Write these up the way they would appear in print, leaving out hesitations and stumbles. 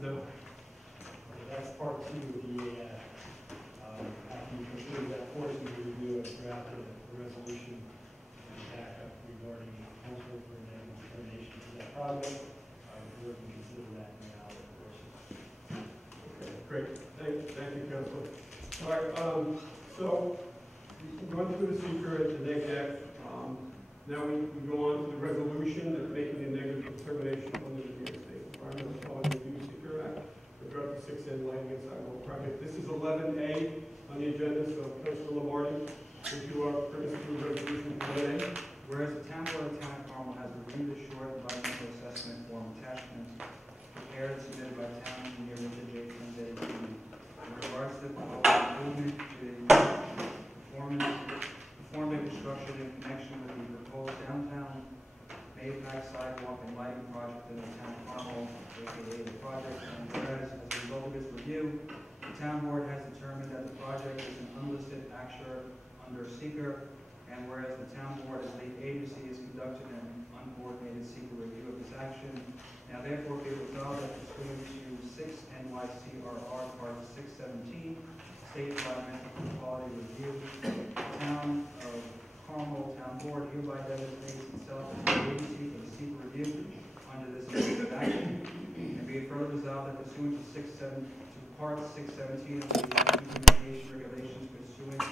No. Okay, that's part 2 of the EAF. After you conclude that portion, you review it throughout the resolution and backup regarding council for the determination for that project. The board can consider that now, of course. Okay, great. Thank you, Councilor. All right, so we run through the seeker at the NEGDEC. Now we go on to the resolution that's making the negative determination under the New York State Environmental Quality Review Seeker Act regarding the 6N lighting and sidewalk project. This is 11A on the agenda, so Councilor Lombardi, if you are permitted to resolution 11A. Whereas the Town Board of Town of Carmel has reviewed the short environmental assessment form attachment prepared and submitted by Town Engineer Richard J. Franzetti in regards to the improvement to the perform and construction in connection with the proposed downtown Maypac sidewalk and lighting project in the Town of Carmel, aka the project. And whereas as a result of this review, the Town Board has determined that the project is an unlisted action under seeker. And whereas the Town Board as lead agency has conducted an uncoordinated seeker review of this action, now therefore be resolved that pursuant to 6 NYCRR Part 617, State Environmental Quality Review, the Town of Carmel Town Board hereby designates itself as the agency for the seeker review under this amended action, and be it further resolved that pursuant to Part 617 of the Communication Regulations pursuant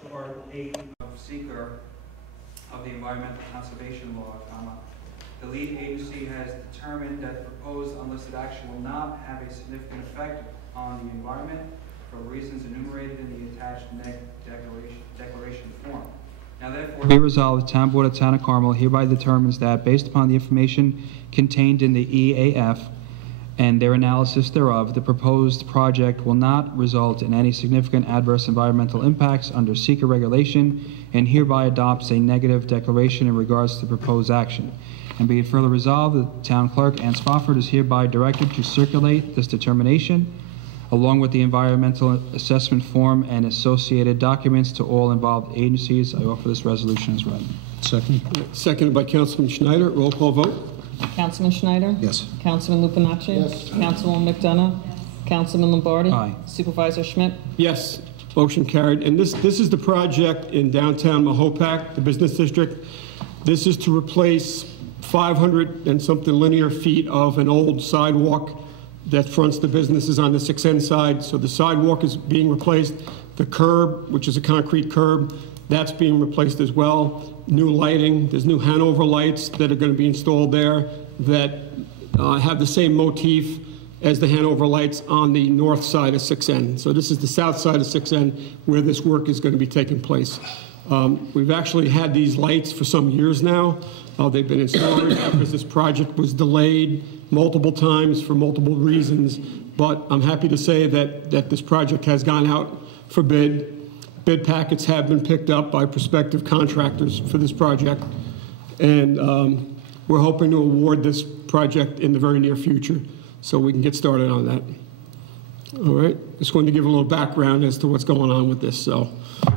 to Part 8 of seeker of the Environmental Conservation Law, the lead agency has determined that the proposed unlisted action will not have a significant effect on the environment for reasons enumerated in the attached declaration form. Now therefore be resolved, the Town Board of Town of Carmel hereby determines that based upon the information contained in the EAF and their analysis thereof, the proposed project will not result in any significant adverse environmental impacts under seeker regulation, and hereby adopts a negative declaration in regards to the proposed action. And be it further resolved, the Town Clerk, Ann Spofford, is hereby directed to circulate this determination along with the environmental assessment form and associated documents to all involved agencies. I offer this resolution as read. Second. Seconded by Councilman Schneider. Roll call vote. Councilman Schneider? Yes. Councilman Lupinacci? Yes. Councilwoman McDonough? Councilman Lombardi? Aye. Supervisor Schmidt? Yes, motion carried. And this is the project in downtown Mahopac, the business district. This is to replace 500 and something linear feet of an old sidewalk that fronts the businesses on the 6N side. So the sidewalk is being replaced. The curb, which is a concrete curb, that's being replaced as well. New lighting, there's new Hanover lights that are going to be installed there that have the same motif as the Hanover lights on the north side of 6N. So this is the south side of 6N where this work is going to be taking place. We've actually had these lights for some years now. They've been in storage because this project was delayed multiple times for multiple reasons. But I'm happy to say that this project has gone out for bid. Bid packets have been picked up by prospective contractors for this project. And we're hoping to award this project in the very near future so we can get started on that. All right, just wanted to give a little background as to what's going on with this. So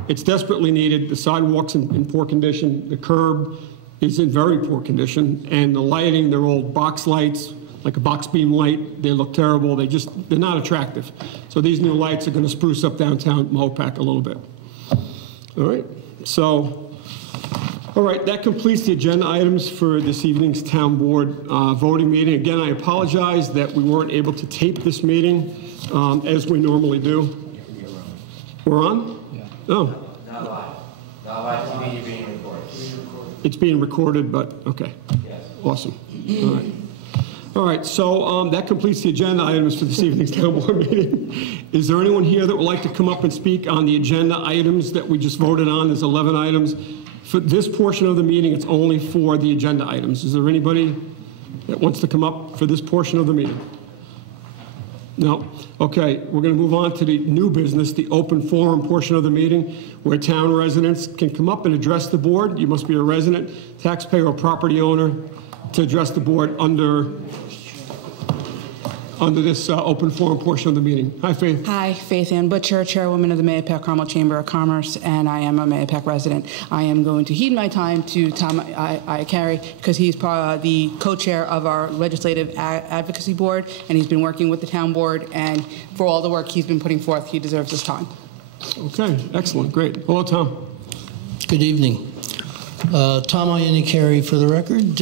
it's desperately needed. The sidewalk's in poor condition. The curb is in very poor condition. And the lighting, they're old box lights, like a box beam light. They look terrible. They're not attractive. So these new lights are going to spruce up downtown Mahopac a little bit. All right, so, all right, that completes the agenda items for this evening's Town Board voting meeting. Again, I apologize that we weren't able to tape this meeting as we normally do. We're on? Yeah. Oh. Not live. Not live. It's being recorded. It's being recorded, but okay. Yes. Awesome. All right. All right, so that completes the agenda items for this evening's Town Board meeting. Is there anyone here that would like to come up and speak on the agenda items that we just voted on? There's 11 items. For this portion of the meeting, it's only for the agenda items. Is there anybody that wants to come up for this portion of the meeting? No? Okay, we're going to move on to the new business, the open forum portion of the meeting, where town residents can come up and address the board. You must be a resident, taxpayer, or property owner to address the board under under this open forum portion of the meeting. Hi, Faith. Hi, Faith Ann Butcher, Chairwoman of the Mahopac Carmel Chamber of Commerce, and I am a Mahopac resident. I am going to heed my time to Tom Iacari because he's the co-chair of our Legislative Advocacy Board, and he's been working with the town board, and for all the work he's been putting forth, he deserves his time. Okay, excellent, great. Hello, Tom. Good evening. Tom Iacari for the record.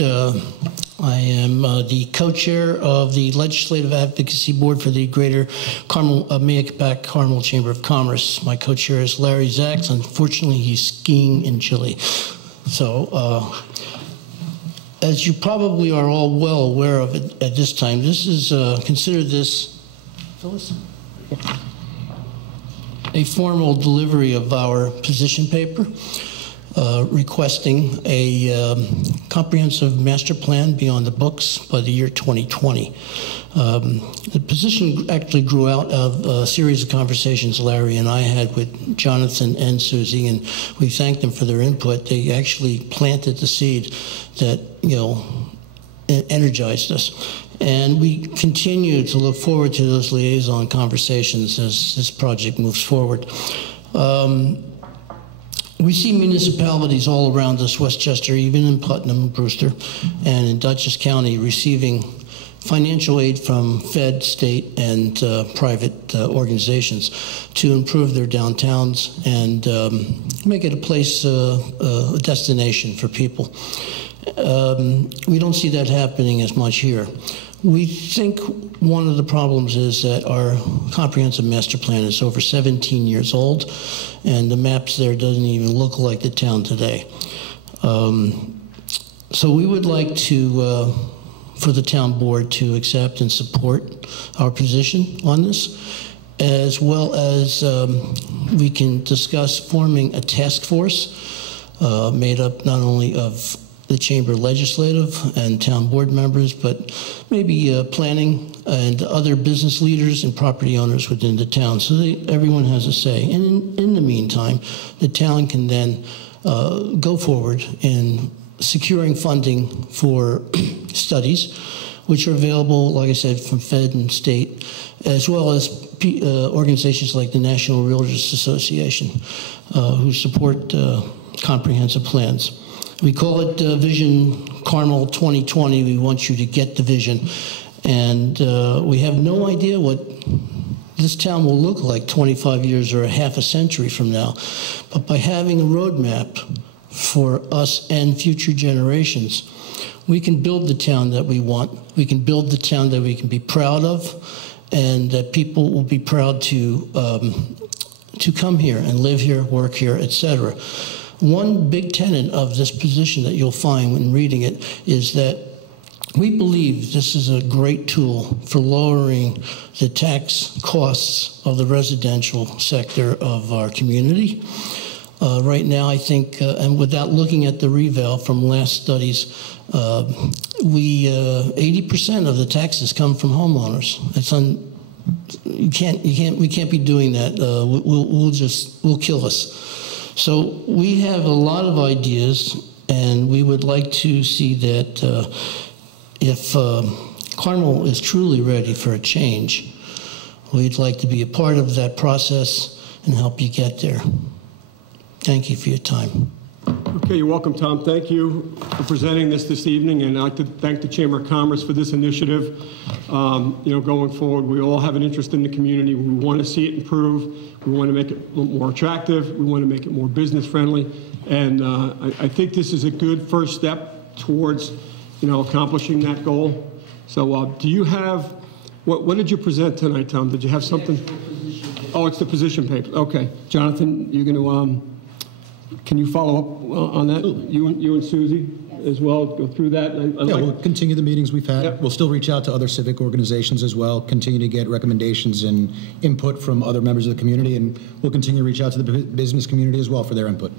I am the co-chair of the Legislative Advocacy Board for the Greater Mahopac Carmel Chamber of Commerce. My co-chair is Larry Zacks. Unfortunately, he's skiing in Chile. So, as you probably are all well aware of it at this time, this is, consider this, Phyllis? A formal delivery of our position paper. Requesting a comprehensive master plan be on the books by the year 2020. The position actually grew out of a series of conversations Larry and I had with Jonathan and Susie, and we thanked them for their input. They actually planted the seed that, energized us. And we continue to look forward to those liaison conversations as this project moves forward. We see municipalities all around us, Westchester, even in Putnam, Brewster, and in Dutchess County, receiving financial aid from Fed, state, and private organizations to improve their downtowns and make it a place, a destination for people. We don't see that happening as much here. We think one of the problems is that our comprehensive master plan is over 17 years old, and the maps there doesn't even look like the town today. So we would like to, for the town board to accept and support our position on this, as well as we can discuss forming a task force made up not only of the Chamber Legislative and town board members, but maybe planning and other business leaders and property owners within the town, so that everyone has a say. And in the meantime, the town can then go forward in securing funding for studies, which are available, like I said, from Fed and state, as well as organizations like the National Realtors Association, who support comprehensive plans. We call it Vision Carmel 2020. We want you to get the vision. And we have no idea what this town will look like 25 years or a half a century from now. But by having a roadmap for us and future generations, we can build the town that we want. We can build the town that we can be proud of, and that people will be proud to come here and live here, work here, etc. One big tenet of this position that you'll find when reading it is that we believe this is a great tool for lowering the tax costs of the residential sector of our community. Right now, I think, and without looking at the reval from last studies, 80% of the taxes come from homeowners. It's we can't be doing that. We'll kill us. So we have a lot of ideas, and we would like to see that if Carmel is truly ready for a change, we'd like to be a part of that process and help you get there. Thank you for your time. Okay, you're welcome, Tom. Thank you for presenting this evening, and I'd like to thank the Chamber of Commerce for this initiative. Going forward, we all have an interest in the community. We want to see it improve. We want to make it more attractive. We want to make it more business friendly, and I think this is a good first step towards, accomplishing that goal. So, do you have what did you present tonight, Tom? Did you have something? Oh, it's the position paper. Okay, Jonathan, you're going to. Can you follow up on that? You and Susie as well, go through that? We'll continue the meetings we've had. Yep. We'll still reach out to other civic organizations as well, continue to get recommendations and input from other members of the community, and we'll continue to reach out to the business community as well for their input.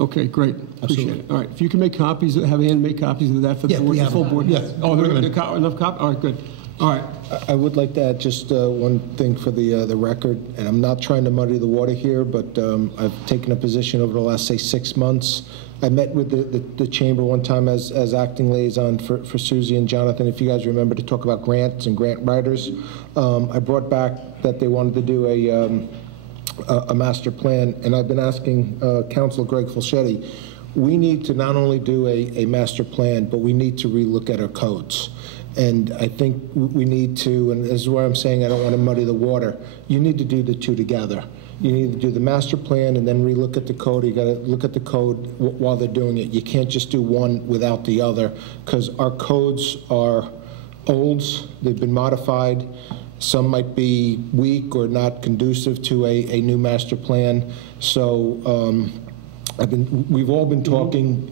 Okay, great. Appreciate it. All right, if you can make copies, have Ann make copies of that for the board, the full board? Yeah. Oh, enough copies? All right, good. All right. I would like to add just one thing for the record, and I'm not trying to muddy the water here, but I've taken a position over the last, say, 6 months I met with the chamber one time as acting liaison for Susie and Jonathan, if you guys remember, to talk about grants and grant writers. I brought back that they wanted to do a master plan, and I've been asking Councilor Greg Fulchetti, we need to not only do a master plan, but we need to relook at our codes. And I think we need to, and this is where I'm saying I don't want to muddy the water, you need to do the two together. You need to do the master plan and then relook at the code. You got to look at the code while they're doing it. You can't just do one without the other, because our codes are olds, they've been modified. Some might be weak or not conducive to a new master plan. So we've all been talking,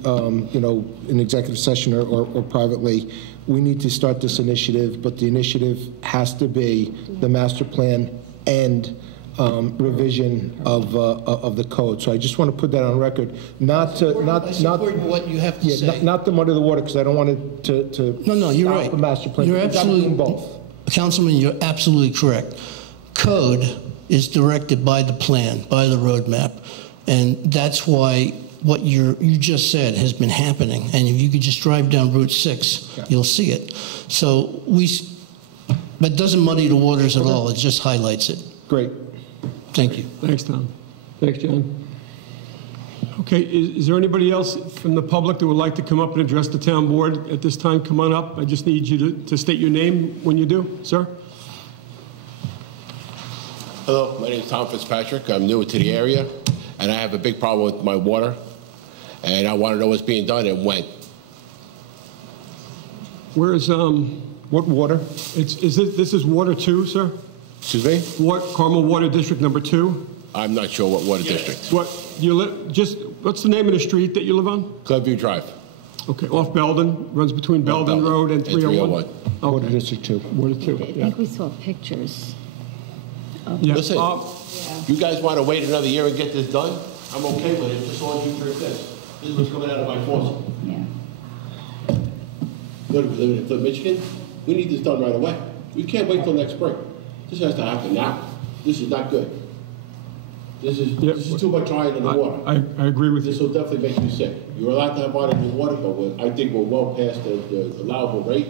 you know, in executive session or privately. We need to start this initiative, but the initiative has to be the master plan and revision of the code. So I just want to put that on record, not what you have to say. Not to muddy the water, because I don't want it to No, you're stop right. the master plan. You're We gotta absolutely do both. Councilman, you're absolutely correct. Code is directed by the plan, by the roadmap, and that's why what you just said has been happening. And if you could just drive down Route 6, you'll see it. So but it doesn't muddy the waters at all. It just highlights it. Great. Thank you. Thanks, Tom. Thanks, John. Okay, is there anybody else from the public that would like to come up and address the town board at this time? Come on up. I just need you to state your name when you do, sir. Hello, my name is Tom Fitzpatrick. I'm new to the area, and I have a big problem with my water, and I want to know what's being done and when. Where's, What water? this is Water 2, sir? Excuse me? Carmel Water District number 2? I'm not sure what water district. What's the name of the street that you live on? Clubview Drive. Okay, off Belden, runs between Belden Belden Road and and 301? Water Okay, District 2. Water 2, I yeah. think we saw pictures. Yeah, Listen, you guys want to wait another year and get this done? I'm okay with it, just as long as you drink this. This is what's coming out of my faucet. Yeah. What, we live in Flint, Michigan? We need this done right away. We can't wait till next spring. This has to happen now. This is not good. This is too much iron in the water. I agree with This you. will definitely make you sick. You're allowed to have iron in your water, but I think we're well past the allowable rate.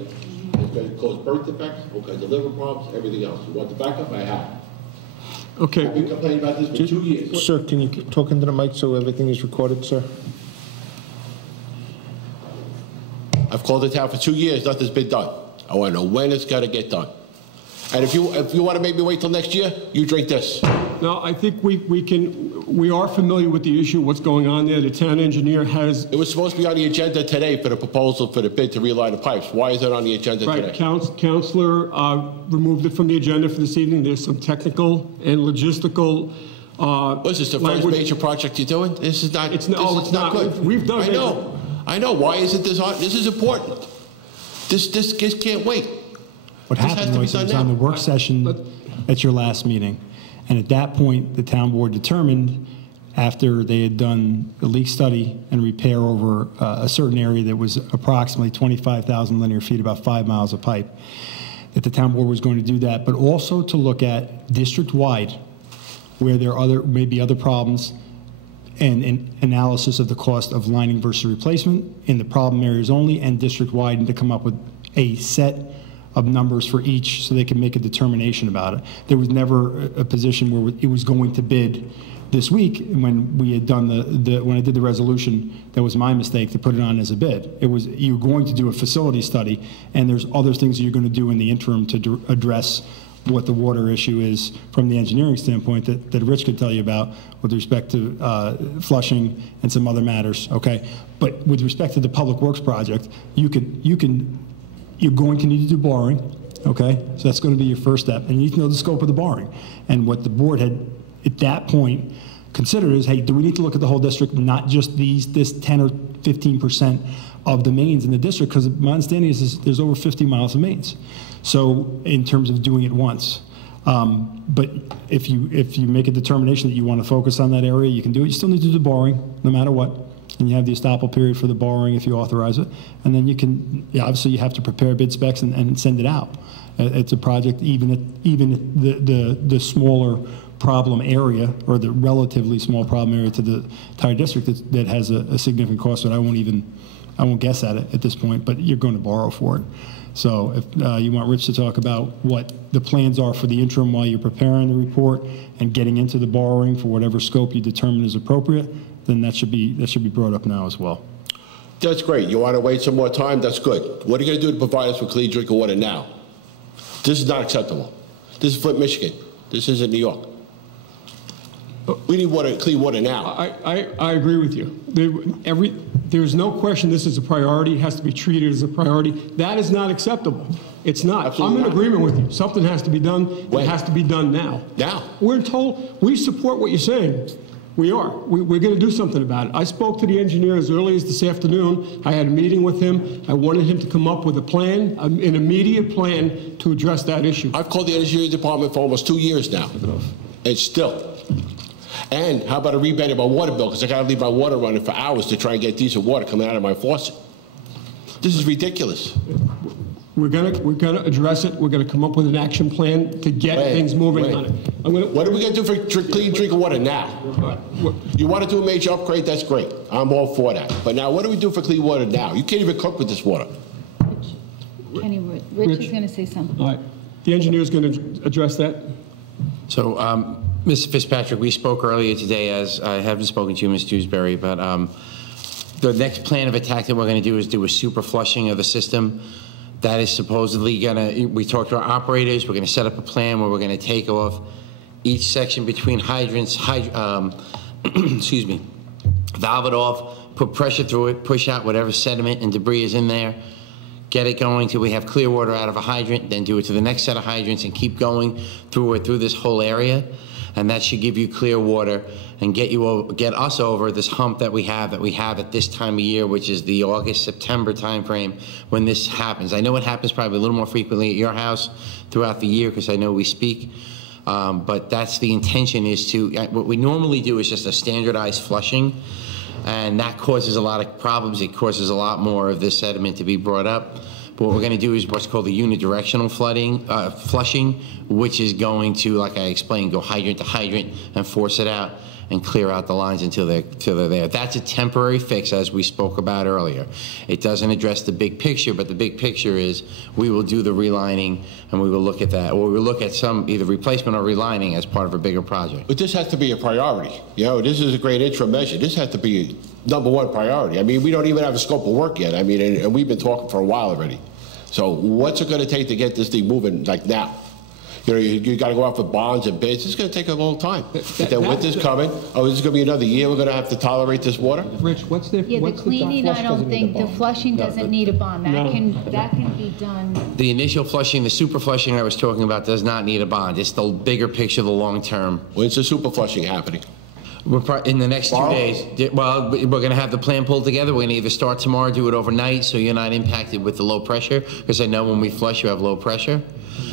It's going to cause birth defects, all kinds of liver problems, everything else. You want the backup? I have. I've been Okay, complaining about this for 2 years. Sir, can you talk into the mic so everything is recorded, sir? I've called the town for 2 years, nothing's been done. I want to know when it's got to get done. And if you want to make me wait till next year, you drink this. no, I think we are familiar with the issue, what's going on there. The town engineer has, It was supposed to be on the agenda today for the proposal for the bid to reline the pipes. Why is it on the agenda right, today? Counselor removed it from the agenda for this evening. There's some technical and logistical What is this, the first language. major project you're doing? This is not, It's this not- oh, is it's not not. good. We've done it. I know. Why isn't this on? This is important. This can't wait. What This has happened to be was it done was on now. the work session at your last meeting. And at that point, the town board determined, after they had done the leak study and repair over a certain area that was approximately 25,000 linear feet, about 5 miles of pipe, that the town board was going to do that, but also to look at district-wide, where there are may be other problems, and analysis of the cost of lining versus replacement in the problem areas only, and district-wide, and to come up with a set of numbers for each so they can make a determination about it. There was never a position where it was going to bid this week. When we had done when I did the resolution, that was my mistake to put it on as a bid. It was, you're going to do a facility study, and there's other things that you're going to do in the interim to address what the water issue is from the engineering standpoint that Rich could tell you about with respect to flushing and some other matters, okay? But with respect to the Public Works project, you're going to need to do boring, okay? So that's going to be your first step, and you need to know the scope of the boring. And what the board had, at that point, considered is, hey, do we need to look at the whole district, not just this 10 or 15% of the mains in the district? Because my understanding is there's over 50 miles of mains. So in terms of doing it once. But if you make a determination that you want to focus on that area, you can do it. You still need to do the boring, no matter what. And you have the estoppel period for the borrowing if you authorize it. And then you can, obviously you have to prepare bid specs and send it out. It's a project, even the smaller problem area, or the relatively small problem area to the entire district that has a significant cost that I won't guess at it at this point, but you're going to borrow for it. So if you want Rich to talk about what the plans are for the interim while you're preparing the report and getting into the borrowing for whatever scope you determine is appropriate, then that should be brought up now as well. That's great. You want to wait some more time? That's good. What are you going to do to provide us with clean drinking water now? This is not acceptable. This is Flint, Michigan. This isn't New York. We need water, clean water now. I agree with you. There's no question this is a priority. It has to be treated as a priority. That is not acceptable. It's not. Absolutely I'm in not. agreement with you. Something has to be done. When? It has to be done now. Now. We're told, we support what you're saying. We are. We're going to do something about it. I spoke to the engineer as early as this afternoon. I had a meeting with him. I wanted him to come up with a plan, an immediate plan to address that issue. I've called the engineering department for almost 2 years now. And still. And how about a rebate of my water bill? Because I got to leave my water running for hours to try and get decent water coming out of my faucet. This is ridiculous. We're gonna address it. We're gonna come up with an action plan to get things moving on it. What are we going to do for clean drinking water now? You want to do a major upgrade? That's great. I'm all for that. But now, what do we do for clean water now? You can't even cook with this water. Kenny, Rich is going to say something. All right. The engineer's going to address that. So, Mr. Fitzpatrick, we spoke earlier today, as I haven't spoken to you, Ms. Dewsbury, but the next plan of attack that we're going to do is do a super flushing of the system. That is supposedly going to, we talked to our operators, we're going to set up a plan where we're going to take off each section between hydrants, excuse me, valve it off, put pressure through it, push out whatever sediment and debris is in there, get it going till we have clear water out of a hydrant, then do it to the next set of hydrants and keep going through this whole area. And that should give you clear water and get us over this hump that we have at this time of year, which is the August-September timeframe when this happens. I know it happens probably a little more frequently at your house throughout the year because I know we speak, but that's the intention is to, what we normally do is just a standardized flushing, and that causes a lot of problems. It causes a lot more of this sediment to be brought up. But what we're going to do is what's called the unidirectional flushing, which is going to, like I explained, go hydrant to hydrant and force it out and clear out the lines until they're there. That's a temporary fix, as we spoke about earlier. It doesn't address the big picture, but the big picture is we will do the relining and we will look at that, or we will look at some either replacement or relining as part of a bigger project. But this has to be a priority. You know, this is a great interim measure. This has to be #1 priority. I mean, we don't even have a scope of work yet. I mean, and we've been talking for a while already. So what's it going to take to get this thing moving like now? You know, you got to go out for bonds and bids. It's going to take a long time. But then winter's coming. Oh, this is going to be another year we're going to have to tolerate this water? Rich, what's the Yeah, the cleaning, I don't think, the flushing doesn't need a bond. That can be done. The initial flushing, the super flushing I was talking about does not need a bond. It's the bigger picture, the long term. When's the super flushing happening? In the next 2 days. Well, we're going to have the plan pulled together. We're going to either start tomorrow, do it overnight, so you're not impacted with the low pressure, because I know when we flush, you have low pressure.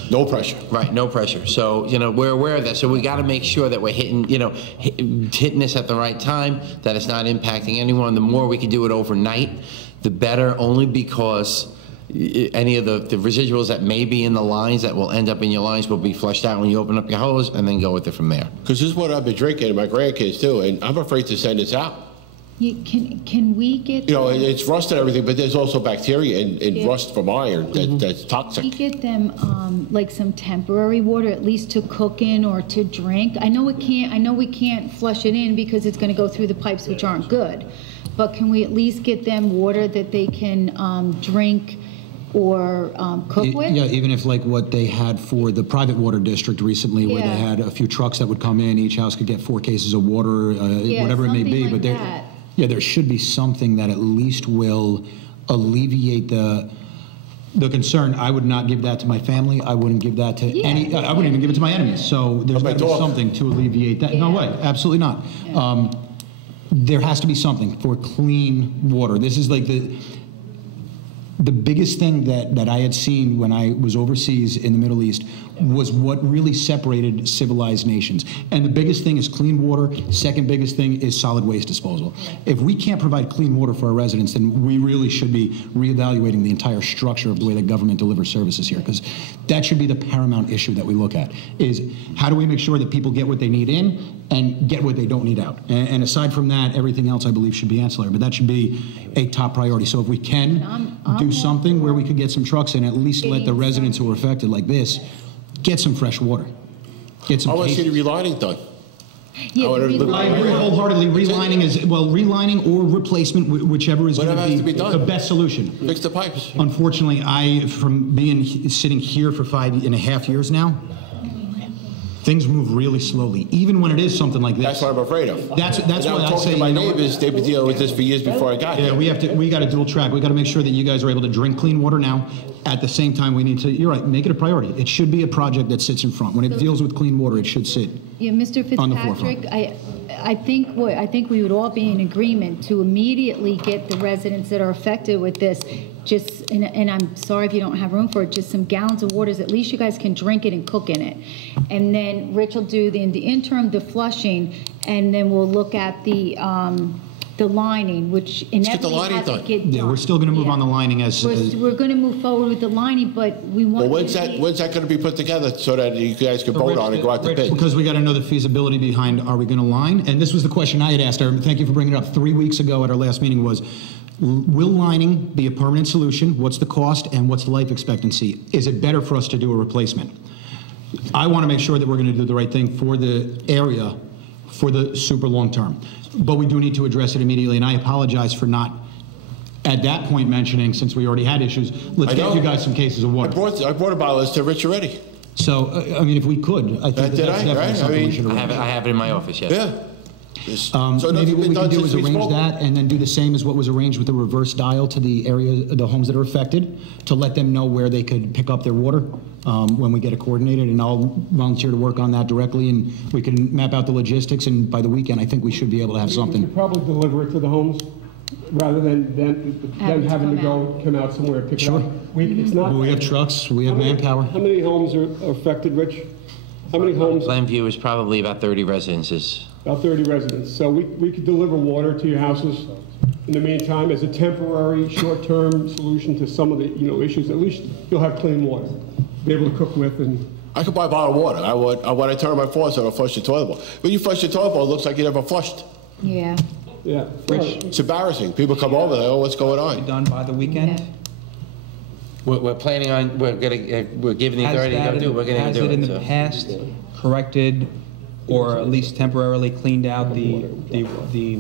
No pressure. Right, no pressure. So, you know, we're aware of that. So we got to make sure that we're hitting, you know, hitting this at the right time, that it's not impacting anyone. The more we can do it overnight, the better, only because any of the residuals that may be in the lines that will end up in your lines will be flushed out when you open up your hose and then go with it from there. Because this is what I've been drinking and my grandkids too, and I'm afraid to send this out. Can we get... You know, it's rust and everything, but there's also bacteria and rust from iron that's toxic. Can we get them like some temporary water, at least to cook in or to drink? I know we can't flush it in because it's going to go through the pipes, which aren't good. But can we at least get them water that they can drink or cook with? Yeah, even if like what they had for the private water district recently, where they had a few trucks that would come in, each house could get 4 cases of water, whatever it may be. Like but there should be something that at least will alleviate the concern. I would not give that to my family. I wouldn't give that to any. I wouldn't even give it to my enemies. So there's got to be something to alleviate that. No way, absolutely not. Yeah. There has to be something for clean water. This is like The biggest thing that I had seen when I was overseas in the Middle East was what really separated civilized nations. And the biggest thing is clean water. Second biggest thing is solid waste disposal. If we can't provide clean water for our residents, then we really should be reevaluating the entire structure of the way that government delivers services here, because that should be the paramount issue that we look at, is how do we make sure that people get what they need in and get what they don't need out. And aside from that, everything else I believe should be ancillary, but that should be a top priority. So if we can do something where we could get some trucks in, at least let the residents who are affected like this get some fresh water. Get some I want to see cases. the relining done. Yeah, I wanna the look- I agree wholeheartedly. Relining is, well, relining or replacement, whichever is Whatever going has to to be be done. the best solution. Fix the pipes. Unfortunately, from sitting here for 5.5 years now, things move really slowly, even when it is something like this. That's what I'm afraid of. That's And why I'm I talking say, to my you know what? neighbors, they've been dealing with this for years before I got Yeah, here. we got to dual track. We got to make sure that you guys are able to drink clean water now. At the same time, we need to, you're right, make it a priority. It should be a project that sits in front. When it deals with clean water, it should sit. Yeah, Mr. On the Fitzpatrick, I think we would all be in agreement to immediately get the residents that are affected with this, just, and I'm sorry if you don't have room for it, just some gallons of water, at least you guys can drink it and cook in it. And then Rich will do in the interim, the flushing, and then we'll look at the lining, which get the inevitably lining has to done. get done. Yeah, we're still going to move Yeah. on the lining as We're going to move forward with the lining, but we want. Well, you to be- when's that going to be put together so that you guys can vote on and go out to bid? because we got to know the feasibility behind, are we going to line? And this was the question I had asked. Thank you for bringing it up. 3 weeks ago at our last meeting was, will lining be a permanent solution? What's the cost and what's the life expectancy? Is it better for us to do a replacement? I want to make sure that we're going to do the right thing for the area for the super long term. But we do need to address it immediately, and I apologize for not, at that point, mentioning, since we already had issues, let's I get know. you guys some cases of I water. brought a bottle to Rich already. So, I mean, if we could, I think Did that's I? definitely Right? I something we mean- should I arrange. have it in my office, yes. Yeah. So Maybe nothing's what been we done could do since is we arrange spoke. that and then do the same as what was arranged with the reverse dial to the area, the homes that are affected, to let them know where they could pick up their water when we get it coordinated. And I'll volunteer to work on that directly, and we can map out the logistics, and by the weekend, I think we should be able to have We something. could probably deliver it to the homes rather than them having to come out somewhere and pick it up. It's not. We have trucks, we have manpower. How many homes are affected, Rich? How many homes? Glenview is probably about 30 residences. About 30 residents. So we could deliver water to your houses in the meantime as a temporary, short-term solution to some of the, issues. At least you'll have clean water, be able to cook with and. I could buy a bottle of water. When I turn my faucet, I'll flush the toilet bowl. When you flush the toilet bowl, it looks like you never flushed. Yeah. Yeah. It's embarrassing. People come over, they go, what's going on? Done by the weekend? Yeah. We're planning on, we're giving the Has authority to that go do, it. We're going to do it. Has it in the so. past corrected or at least temporarily cleaned out the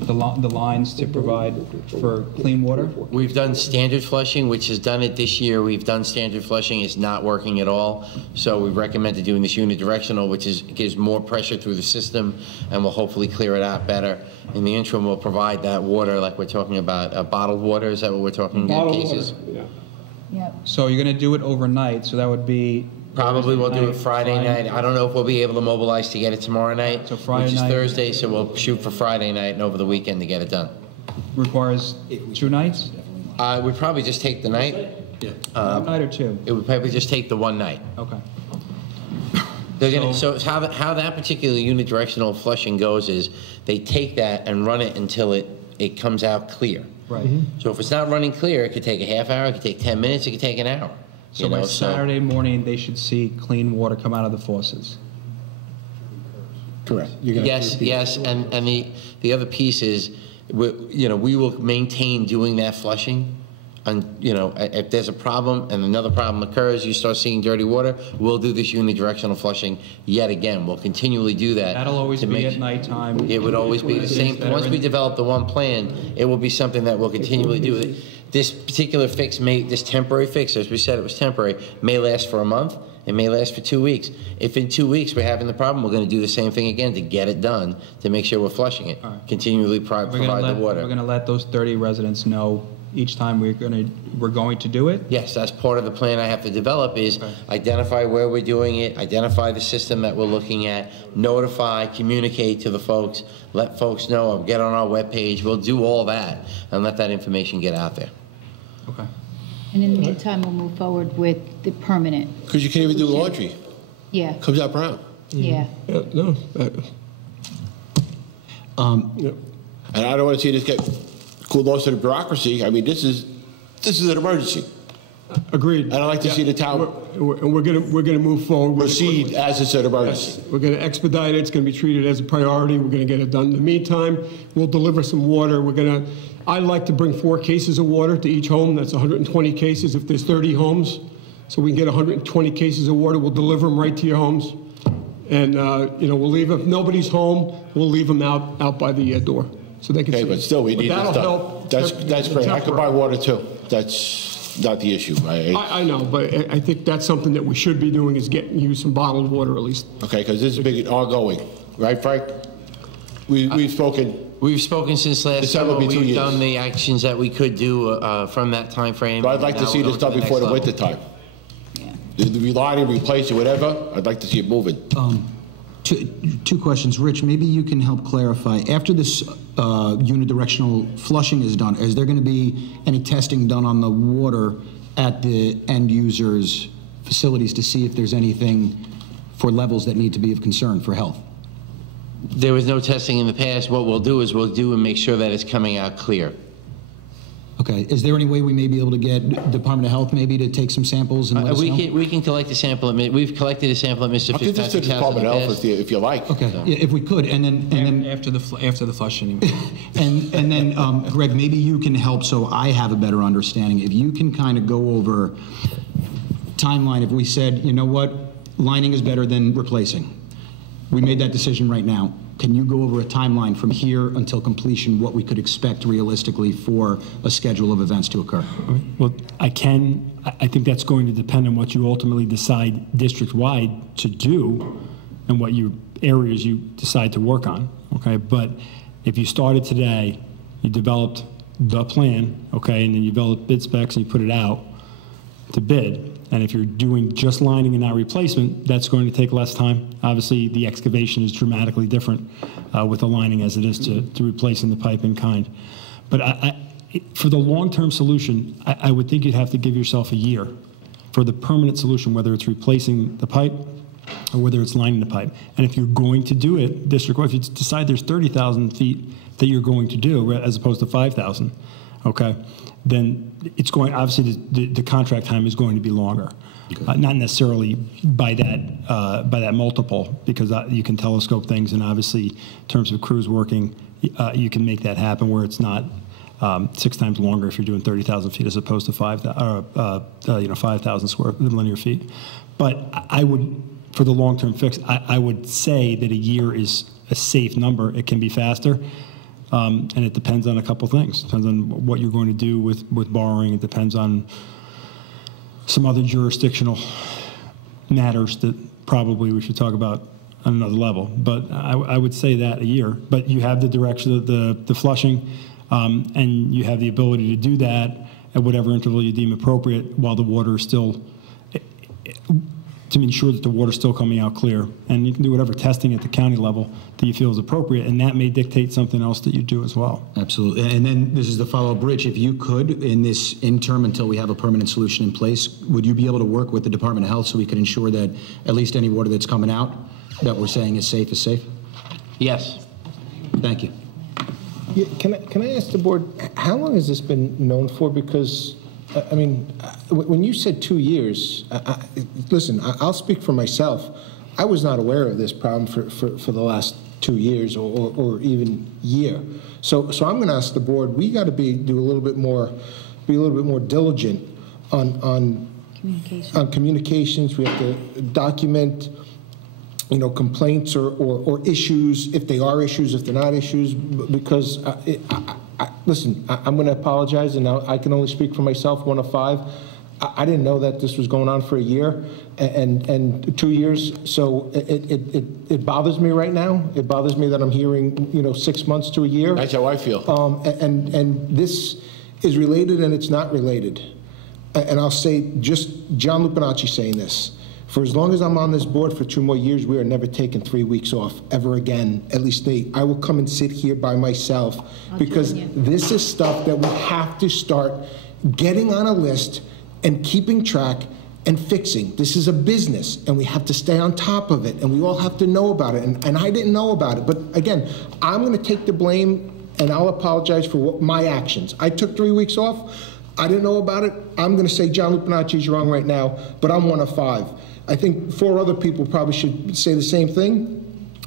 lines to provide for clean water? We've done standard flushing, which has done it this year. We've done standard flushing. It's not working at all. So we recommended doing this unidirectional, which gives more pressure through the system and will hopefully clear it out better. In the interim, we'll provide that water like we're talking about, bottled water. Is that what we're talking about? Bottled Cases? water, yeah. Yep. So you're going to do it overnight, so that would be... Probably we'll do it Thursday Friday night. I don't know if we'll be able to mobilize to get it tomorrow night, So Friday which is night. Thursday, so we'll shoot for Friday night and over the weekend to get it done. Requires 2 nights? We'd probably just take the night. One night or 2? It would probably just take the one night. Okay. So how that particular unidirectional flushing goes is they take that and run it until it comes out clear. Right. So if it's not running clear, it could take a half hour, it could take 10 minutes, it could take an hour. So by Saturday morning, they should see clean water come out of the faucets? Correct. Yes, and the other piece is, we will maintain doing that flushing. And, if there's a problem and another problem occurs, you start seeing dirty water, we'll do this unidirectional flushing yet again. We'll continually do that. That'll always to be make- at nighttime? It would always be the same. Once we develop the one plan, it will be something that we'll continually do. This particular fix this temporary fix, as we said, it was temporary, may last for a month. It may last for 2 weeks. If in 2 weeks we're having the problem, we're going to do the same thing again to get it done, to make sure we're flushing it. All right. Continually provide the water. We're going to let those 30 residents know each time we're going to do it? Yes, that's part of the plan I have to develop is identify where we're doing it, identify the system that we're looking at, notify, communicate to the folks, let folks know, get on our webpage. We'll do all that and let that information get out there. Okay. And in the meantime, we'll move forward with the permanent. Because you can't even do laundry. Yeah, Comes out brown. yeah. Yeah, no. Yeah. And I don't want to see this get cooled off to the bureaucracy. I mean, this is an emergency. Agreed. And I'd like to see the town And we're gonna move forward. proceed as it's an emergency. We're gonna expedite it. It's gonna be treated as a priority. We're gonna get it done. In the meantime, we'll deliver some water. I'd like to bring 4 cases of water to each home. That's 120 cases if there's 30 homes. So we can get 120 cases of water. We'll deliver them right to your homes. And, we'll leave, if nobody's home, we'll leave them out by the door. So they can Okay, see. but still, we need this that'll done. help That's great. I could buy water too. That's not the issue. I know, but I think that's something that we should be doing, is getting you some bottled water at least. Okay, because this is big ongoing, right, Frank? We've spoken. We've spoken since last December summer. will be 2 We've years. done the actions that we could do from that time frame. But I'd like to Now see we're this going done to before the next winter level. time. The relining, replace or whatever, I'd like to see it moving. Two questions. Rich, maybe you can help clarify. After this unidirectional flushing is done, is there going to be any testing done on the water at the end users' facilities to see if there's anything for levels that need to be of concern for health? There was no testing in the past. What we'll do is we'll do and make sure that it's coming out clear. Okay. Is there any way we may be able to get Department of Health maybe to take some samples and let us know? We can collect a sample. We've collected a sample at Mr. I'll give this to Fitzpatrick's the house in Department the of Health past. if you like. Okay. Yeah, if we could, and then After the flushing. and then Greg, maybe you can help so I have a better understanding. If you can kind of go over timeline, if we said, you know what, lining is better than replacing. We made that decision right now. Can you go over a timeline from here until completion, what we could expect realistically for a schedule of events to occur? Well, I can. I think that's going to depend on what you ultimately decide district-wide to do and what areas you decide to work on, okay? But if you started today, you developed the plan, okay, and then you developed bid specs and you put it out to bid, and if you're doing just lining and not replacement, that's going to take less time. Obviously, the excavation is dramatically different with the lining as it is to replacing the pipe in kind. But for the long-term solution, I would think you'd have to give yourself a year for the permanent solution, whether it's replacing the pipe or whether it's lining the pipe. And if you're going to do it, district, if you decide there's 30,000 feet that you're going to do as opposed to 5,000, okay, then it's going, obviously the contract time is going to be longer. Not necessarily by that multiple, because you can telescope things, and obviously in terms of crews working, you can make that happen where it's not 6 times longer if you're doing 30,000 feet as opposed to 5,000 square linear feet. But I would, for the long-term fix, I would say that a year is a safe number. It can be faster. And it depends on a couple things. It depends on what you're going to do with borrowing. It depends on some other jurisdictional matters that probably we should talk about on another level. But I would say that a year. But you have the direction of the flushing, and you have the ability to do that at whatever interval you deem appropriate while the water is still, to ensure that the water's still coming out clear. And you can do whatever testing at the county level that you feel is appropriate, and that may dictate something else that you do as well. Absolutely. And then this is the follow-up, Rich. If you could, in this interim until we have a permanent solution in place, would you be able to work with the Department of Health so we could ensure that at least any water that's coming out that we're saying is safe? Yes. Thank you. Yeah, can I ask the board, how long has this been known for? Because I mean, when you said 2 years, listen, I'll speak for myself. I was not aware of this problem for the last 2 years or even year. So I'm going to ask the board. We got to be a little bit more diligent on communications. We have to document, complaints or issues, if they are issues, if they're not issues, because listen, I'm going to apologize, and I can only speak for myself, one of 5. I didn't know that this was going on for a year and 2 years, so it bothers me right now. It bothers me that I'm hearing, 6 months to a year. That's how I feel. And this is related and it's not related. And I'll say, just John Lupinacci saying this. For as long as I'm on this board for 2 more years, we are never taking 3 weeks off ever again, at least me. I will come and sit here by myself because this is stuff that we have to start getting on a list and keeping track and fixing. This is a business, and we have to stay on top of it, and we all have to know about it, and I didn't know about it. But again, I'm going to take the blame, and I'll apologize for my actions. I took 3 weeks off. I didn't know about it. I'm going to say John Lupinacci is wrong right now, but I'm one of 5. I think 4 other people probably should say the same thing.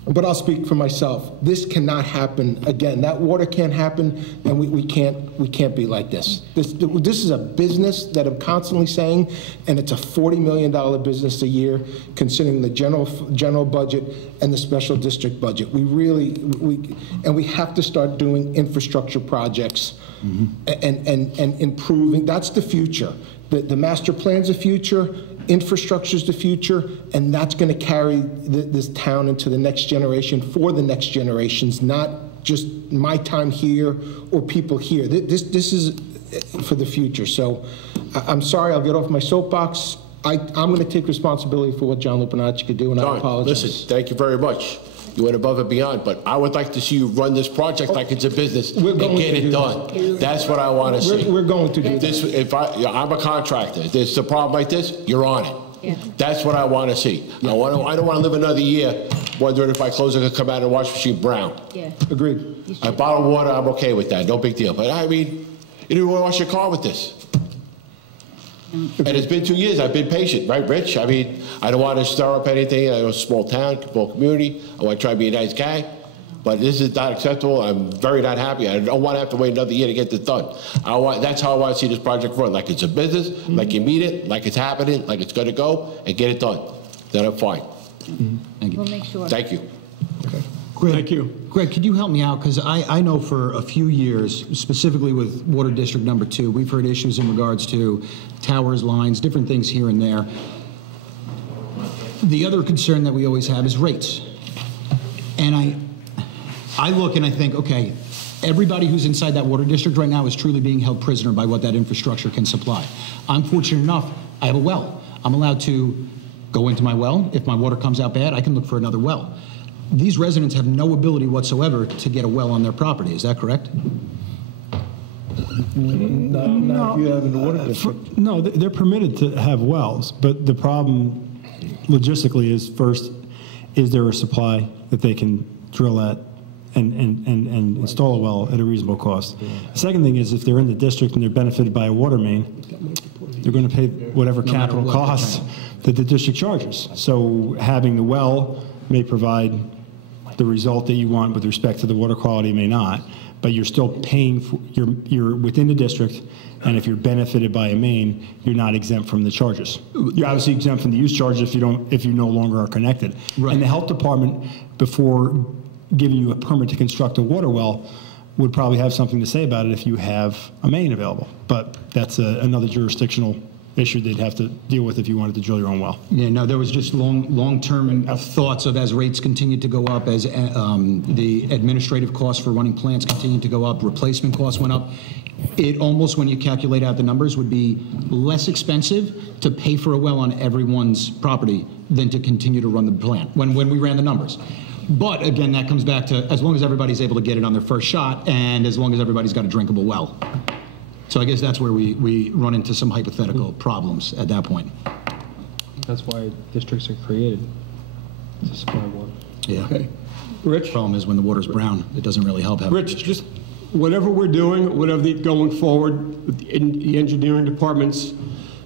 But I'll speak for myself. This cannot happen again. That water can't happen, and we can't be like this. This is a business that I'm constantly saying, and it's a $40 million business a year, considering the general budget and the special district budget. We have to start doing infrastructure projects and improving. That's the future. The master plan's the future. Infrastructure's the future, and that's going to carry this town into the next generation for the next generations, not just my time here or people here. This is for the future. So I'm sorry, I'll get off my soapbox. I'm going to take responsibility for what John Lupinacci could do, and I apologize. Listen, thank you very much. You went above and beyond, but I would like to see you run this project like it's a business and get it done. That's what I want to see. We're going to do this. I'm a contractor. If there's a problem like this, you're on it. Yeah. That's what I want to see. I don't want to live another year wondering if my clothes are going to come out of the washing machine brown. Yeah. Agreed. I bottle water, I'm okay with that. No big deal. But I mean, you don't want to wash your car with this. And it's been 2 years. I've been patient, right, Rich? I mean, I don't want to stir up anything. I know it's a small town, small community. I want to try to be a nice guy. But this is not acceptable. I'm very not happy. I don't want to have to wait another year to get this done. That's how I want to see this project run. Like it's a business, like you meet it, like it's happening, like it's going to go, and get it done. Then I'm fine. Thank you. We'll make sure. Thank you. Greg, Thank you. Greg, could you help me out? Because I know for a few years, specifically with Water District Number 2, we've heard issues in regards to towers, lines, different things here and there. The other concern that we always have is rates. And I look and I think, okay, everybody who's inside that water district right now is truly being held prisoner by what that infrastructure can supply. I'm fortunate enough, I have a well. I'm allowed to go into my well. If my water comes out bad, I can look for another well. These residents have no ability whatsoever to get a well on their property. Is that correct? Not if you have in the water district. No, they're permitted to have wells, but the problem logistically is, first, is there a supply that they can drill at and install a well at a reasonable cost? The second thing is, if they're in the district and they're benefited by a water main, they're going to pay whatever capital costs that the district charges. So having the well may provide the result that you want with respect to the water quality, may not, but you're still paying for, you're within the district, and if you're benefited by a main, you're not exempt from the charges. You're obviously exempt from the use charges if you no longer are connected. Right. And the health department, before giving you a permit to construct a water well, would probably have something to say about it if you have a main available. But that's another jurisdictional issue they'd have to deal with if you wanted to drill your own well. Yeah, no, there was just long-term thoughts of, as rates continued to go up, as the administrative costs for running plants continued to go up, replacement costs went up. It almost, when you calculate out the numbers, would be less expensive to pay for a well on everyone's property than to continue to run the plant, when we ran the numbers. But again, that comes back to, as long as everybody's able to get it on their first shot, and as long as everybody's got a drinkable well. So I guess that's where we run into some hypothetical problems at that point. That's why districts are created, to supply water. Yeah. Okay. Rich? Problem is when the water's brown, it doesn't really help having Rich, just whatever we're doing, going forward, the engineering department's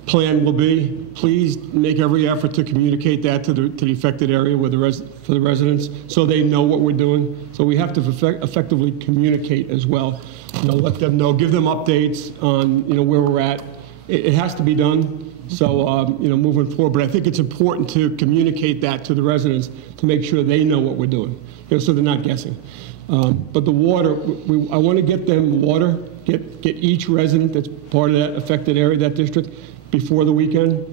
plan will be, please make every effort to communicate that to the affected area for the residents, so they know what we're doing. So we have to effectively communicate as well. Let them know, give them updates on where we're at. It has to be done. So moving forward, but I think it's important to communicate that to the residents to make sure they know what we're doing, so they're not guessing. But the water, I want to get them water, get each resident that's part of that affected area, that district, before the weekend.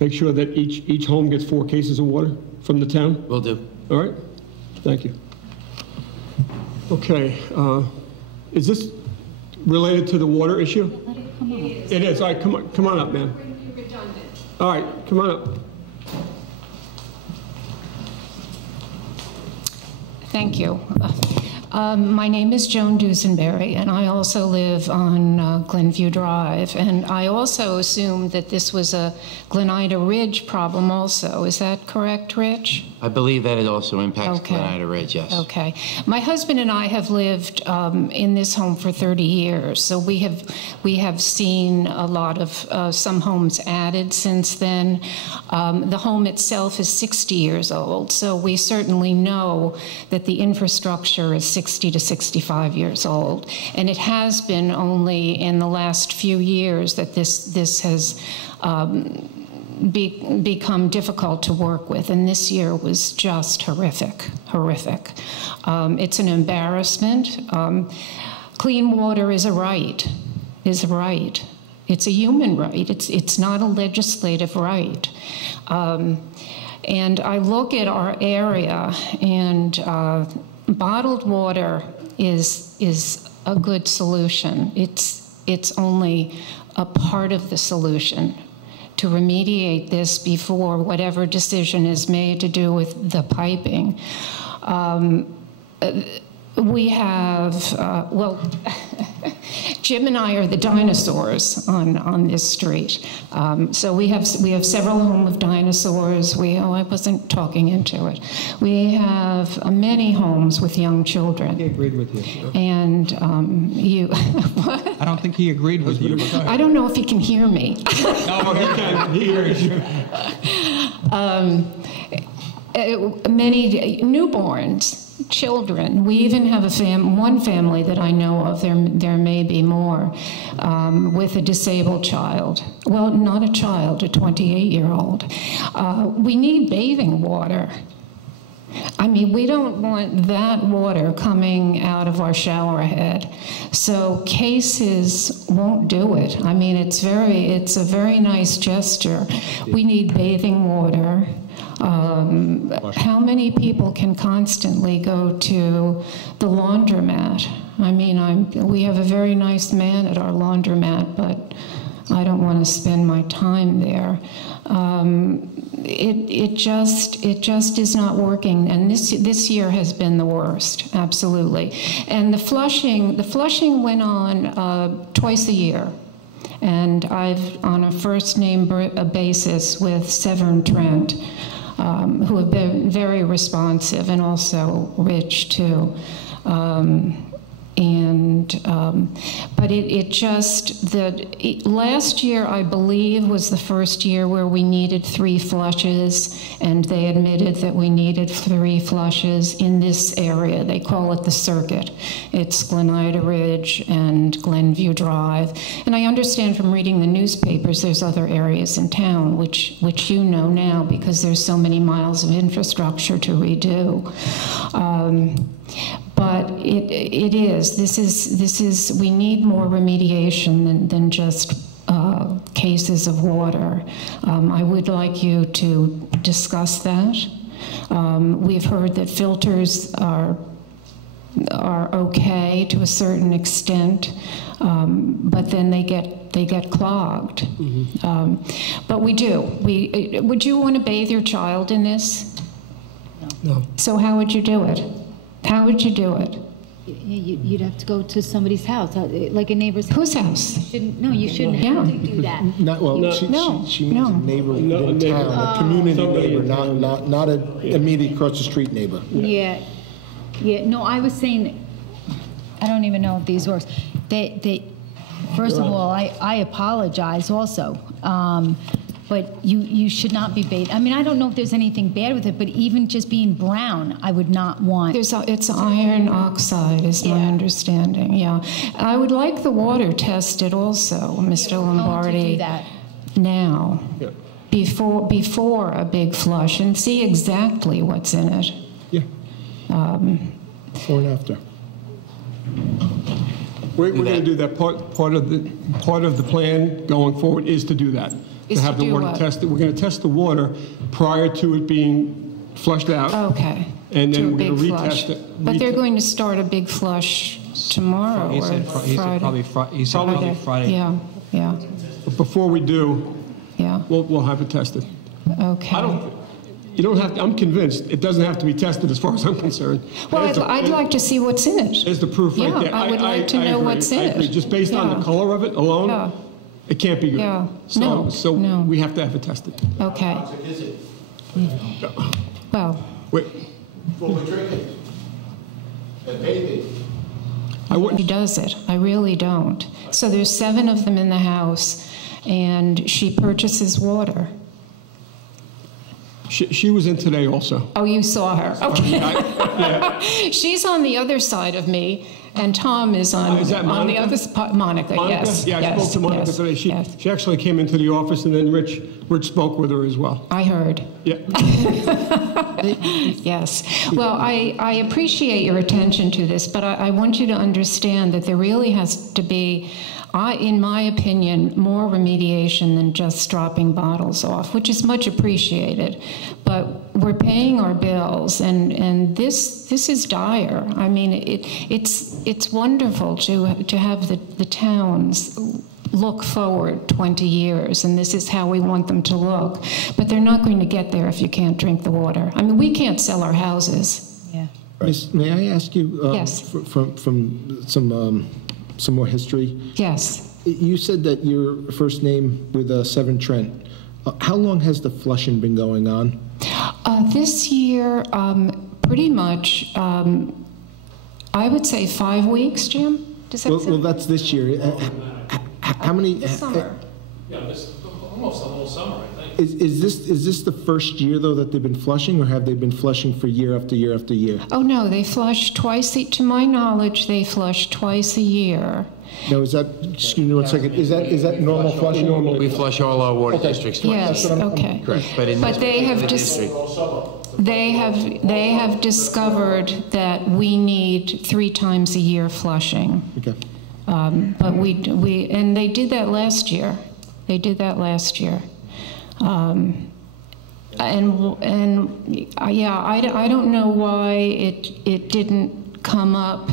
Make sure that each home gets 4 cases of water from the town. Will do. All right? Thank you. Okay. Is this related to the water issue? It is. All right, come on up, man. All right, come on up. Thank you. My name is Joan Dusenberry, and I also live on Glenview Drive. And I also assumed that this was a Glenida Ridge problem also. Is that correct, Rich? I believe that it also impacts Okay. Glenida Ridge, yes. Okay. My husband and I have lived in this home for 30 years, so we have seen a lot of some homes added since then. The home itself is 60 years old, so we certainly know that the infrastructure is 60 to 65 years old, and it has been only in the last few years that this has become difficult to work with, and this year was just horrific. It's an embarrassment. Clean water is a right. It's a human right. It's not a legislative right. And I look at our area, and bottled water is a good solution. It's only a part of the solution to remediate this before whatever decision is made to do with the piping. We have, well, Jim and I are the dinosaurs on this street. So we have several homes of dinosaurs. I wasn't talking into it. We have many homes with young children. He agreed with you. And you, what? I don't think he agreed with you. But go ahead. I don't know if he can hear me. No, he can. He hears you. Many newborns, children. We even have one family that I know of, there may be more, with a disabled child. Well, not a child, a 28-year-old. We need bathing water. I mean, we don't want that water coming out of our shower head. So cases won't do it. I mean, it's a very nice gesture. We need bathing water. How many people can constantly go to the laundromat? I mean, we have a very nice man at our laundromat, but I don't want to spend my time there. It just is not working, and this year has been the worst, absolutely. And the flushing went on twice a year. And I've, on a first-name basis with Severn Trent, who have been very responsive, and also Rich, too. But last year, I believe, was the first year where we needed 3 flushes, and they admitted that we needed 3 flushes in this area. They call it the circuit. It's Glenida Ridge and Glenview Drive. And I understand from reading the newspapers, there's other areas in town, which you know now, because there's so many miles of infrastructure to redo. But we need more remediation than just cases of water. I would like you to discuss that. We've heard that filters are okay to a certain extent, but then they get clogged. Mm-hmm. But we do. Would you want to bathe your child in this? No. So how would you do it? How would you do it? You'd have to go to somebody's house, like a neighbor's house. Whose house? You shouldn't have to do that. She means a neighbor within town, a community neighbor, not an immediate across the street neighbor. Yeah. No, I was saying, I don't even know if these works. First of all, I apologize also. But you should not be bathed. I mean, I don't know if there's anything bad with it, but even just being brown, I would not want. It's iron oxide, is my understanding. Yeah, I would like the water tested also, Mr. Lombardi. To do that now, before a big flush, and see exactly what's in it. Yeah. Before and after. We're going to do that. Part of the plan going forward is to do that. To have the water tested. We're going to test the water prior to it being flushed out. Okay. And then we're going to retest it. But they're going to start a big flush tomorrow or Friday. He said probably Friday. Yeah. But before we do, we'll have it tested. Okay. You don't have to, I'm convinced, it doesn't have to be tested as far as I'm concerned. Well, I'd like to see what's in it. There's the proof right Yeah, there. I would like to I know agree. what's in I agree. it. Just based on Yeah. the color of it alone, Yeah. it can't be good. Yeah. So, No, so no. we have to have it tested. Okay. Well, Wait, What we're drinking and bathing. I wouldn't, he does it. I really don't. So there's 7 of them in the house, and she purchases water. she was in today also. Oh, you saw her. Okay. She's on the other side of me, and Tom is on, Is that on the Monica? other side. Monica, yes. Yeah, I yes, spoke to Monica yes, today. yes. She actually came into the office, and then Rich spoke with her as well. I heard. Yeah. Yes. Well, I appreciate your attention to this, but I want you to understand that there really has to be, in my opinion, more remediation than just dropping bottles off, which is much appreciated. But we're paying our bills, and this is dire. I mean, it's wonderful to have the towns look forward 20 years, and this is how we want them to look. But they're not going to get there if you can't drink the water. I mean, we can't sell our houses. Yeah. Miss, may I ask you? Yes. From some more history. Yes. You said that your first name with Severn Trent. How long has the flushing been going on? This year, pretty much, I would say 5 weeks, Jim? Does that Well, sound? that's this year. How many? This summer. Yeah, almost the whole summer, I think. Is this the first year though that they've been flushing, or have they been flushing for year after year after year? Oh, no, they flush twice, to my knowledge, they flush twice a year. Now, is that, excuse me one second, is that normal flushing? We flush all our water districts twice. Yes, okay. Correct. But in this they have particular district, they have discovered that we need 3 times a year flushing. Okay. But and they did that last year. They did that last year. I don't know why it didn't come up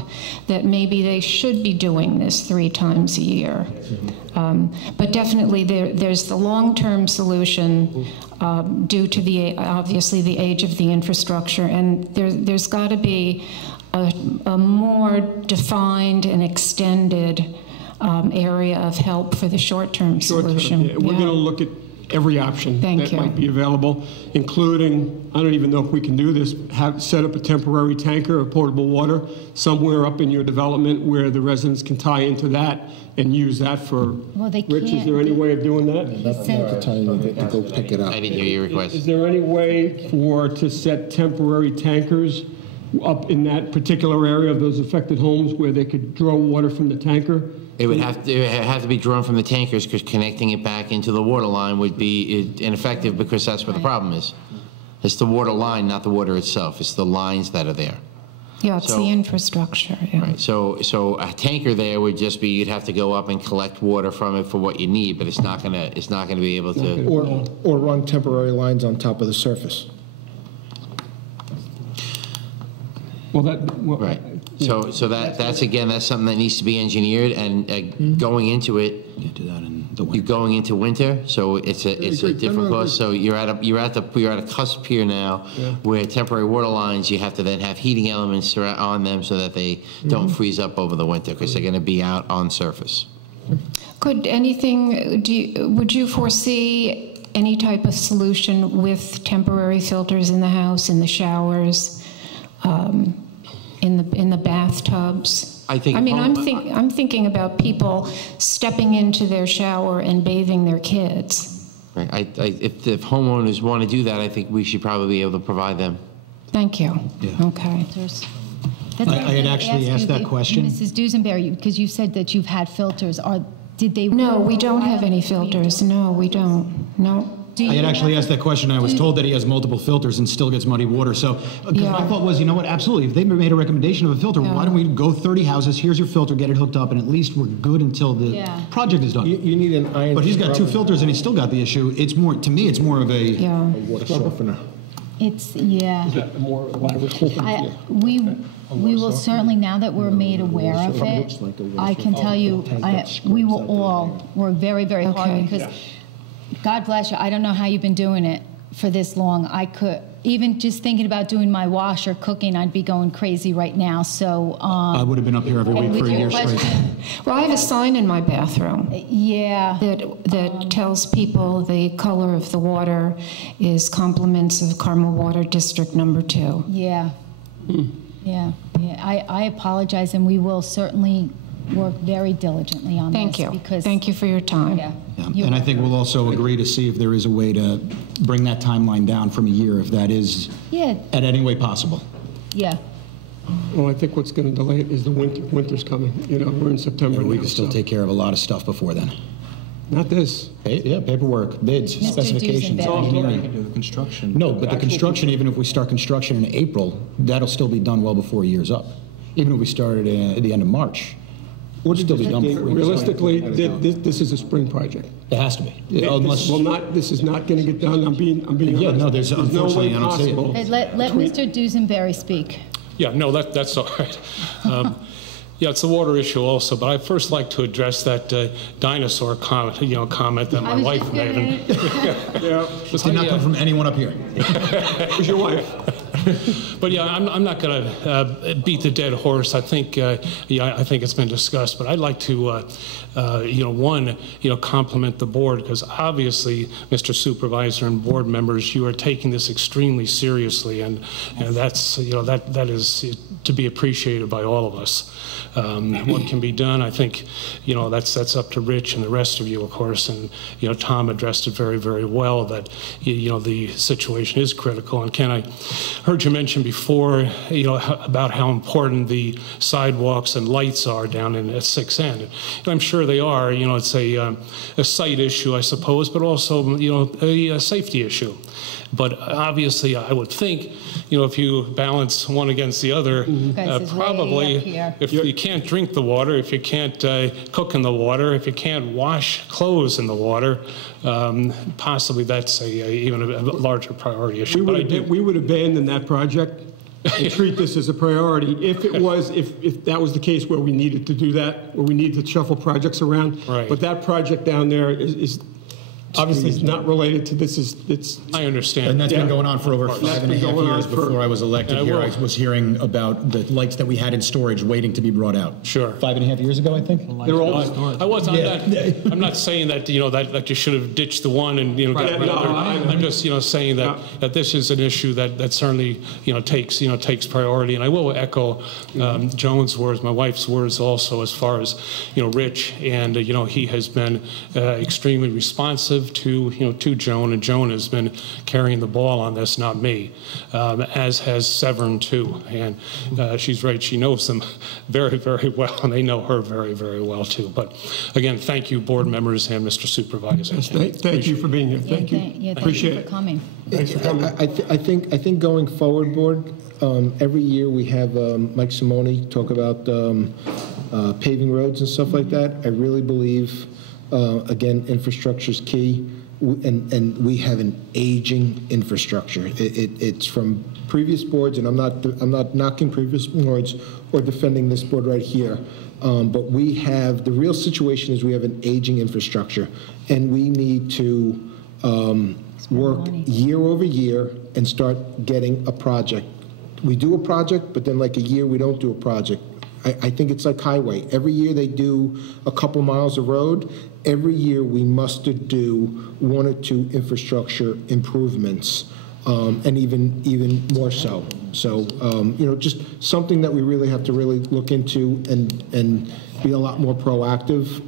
that maybe they should be doing this 3 times a year. But definitely there's the long-term solution due to obviously the age of the infrastructure, and there's got to be a more defined and extended area of help for the short-term solution. Yeah, we're going to look at every option that might be available, including, I don't even know if we can do this, set up a temporary tanker of potable water somewhere up in your development where the residents can tie into that and use that for. Well, they Rich, is can't. there any way of doing that? That's the time to go pick it up. I didn't hear your request. Is there any way to set temporary tankers up in that particular area of those affected homes where they could draw water from the tanker? It would have to be drawn from the tankers, because connecting it back into the water line would be ineffective, because that's where the problem is. It's the water line, not the water itself. It's the lines that are there. Yeah, it's the infrastructure. Yeah. Right. So a tanker there would just be, you'd have to go up and collect water from it for what you need, but it's not gonna be able to. Or run temporary lines on top of the surface. Well, right. So that's again, that's something that needs to be engineered, and going into it. Do that in the You're going into winter, so it's a different cost. So you're at a cusp here now, where temporary water lines, you have to then have heating elements on them so that they don't freeze up over the winter, because they're going to be out on surface. Would you foresee any type of solution with temporary filters in the house, in the showers, in the bathtubs? I'm thinking about people stepping into their shower and bathing their kids. Right. If the homeowners want to do that, I think we should probably be able to provide them. Thank you. Yeah. Okay. I had actually asked that question. Mrs. Dusenberry, because you said that you've had filters. Did they? No, we don't have any filters. No, we don't. No. I had actually asked that question. I was told that he has multiple filters and still gets muddy water. So my thought was, you know what, absolutely. If they made a recommendation of a filter, why don't we go 30 houses, here's your filter, get it hooked up, and at least we're good until the project is done. You need an iron. But he's got 2 filters and he's still got the issue. It's more, to me, it's more of a water softener. It's, yeah. Is that more elaborate? We will certainly, now that we're made aware of it, I can tell you, we will all work very, very hard, because God bless you, I don't know how you've been doing it for this long. even just thinking about doing my wash or cooking, I'd be going crazy right now, so. I would have been up here every week for a year straight. Well, I have a sign in my bathroom. Yeah. That tells people the color of the water is compliments of Carmel Water District Number 2. Yeah. Yeah. I apologize, and we will certainly work very diligently on Thank this. you. Because, Thank you for your time. yeah. Yeah. And I think we'll also agree to see if there is a way to bring that timeline down from a year, if that is Yeah, at any way possible. yeah. Well, I think what's going to delay it is the winter. Winter's coming. You know, we're in September And we now, can still so- take care of a lot of stuff before then. Not this. Yeah, paperwork, bids, Mr. specifications, Duesenberg. engineering. Do the construction. No, but the construction, even if we start construction in April, that'll still be done well before a year's up. Even if we started at the end of March, it'll still be done before a year's up. Realistically, this is a spring project. It has to be. Unless, This is not going to get done. I'm being yeah, honest. no, there's no way unfortunately, I don't see it. possible. Hey, let Mr. Duesenberry speak. Yeah, no, that's all right. Yeah, it's a water issue also, but I'd first like to address that dinosaur comment that my wife made. Yeah. This did not come from anyone up here. Who's your wife? But yeah, I'm not going to beat the dead horse. I think I think it's been discussed, but I'd like to compliment the board, because obviously, Mr. Supervisor and board members, you are taking this extremely seriously, and that's that is to be appreciated by all of us. What can be done, I think, that's up to Rich and the rest of you, of course, and Tom addressed it very, very well, that the situation is critical. And Ken, I heard you mention before, about how important the sidewalks and lights are down at 6N. I'm sure they are. It's a site issue, I suppose, but also a safety issue. But obviously, I would think, if you balance one against the other, probably if you can't drink the water, if you can't cook in the water, if you can't wash clothes in the water, possibly that's even a larger priority issue. We would abandon that project and treat this as a priority if that was the case where we needed to do that, where we need to shuffle projects around. Right. But that project down there is obviously it's not related to this. I understand. And that's been going on for over 5.5 years before I was elected here. I was hearing about the lights that we had in storage waiting to be brought out. Sure. 5.5 years ago, I think. I'm not saying that that you should have ditched the one and get rid of the other. I'm just saying that this is an issue that certainly takes priority. And I will echo Joan's words, my wife's words also, as far as Rich, and he has been extremely responsive to Joan, and Joan has been carrying the ball on this, not me, as has Severn too. And she's right; she knows them very, very well, and they know her very, very well too. But again, thank you, board members and Mr. Supervisor. Thank you for being here. Thank you. Appreciate it. Coming. Thanks for coming. I think going forward, board, every year we have Mike Simone talk about paving roads and stuff like that. I really believe, again, infrastructure is key, and we have an aging infrastructure. It's from previous boards, and I'm not knocking previous boards or defending this board right here. But we have, the real situation is we have an aging infrastructure, and we need to work year over year and start getting a project. We do a project, but then like a year we don't do a project. I think it's like highway. Every year they do a couple miles of road. Every year we must do 1 or 2 infrastructure improvements, and even more so. So, just something that we really have to really look into and be a lot more proactive.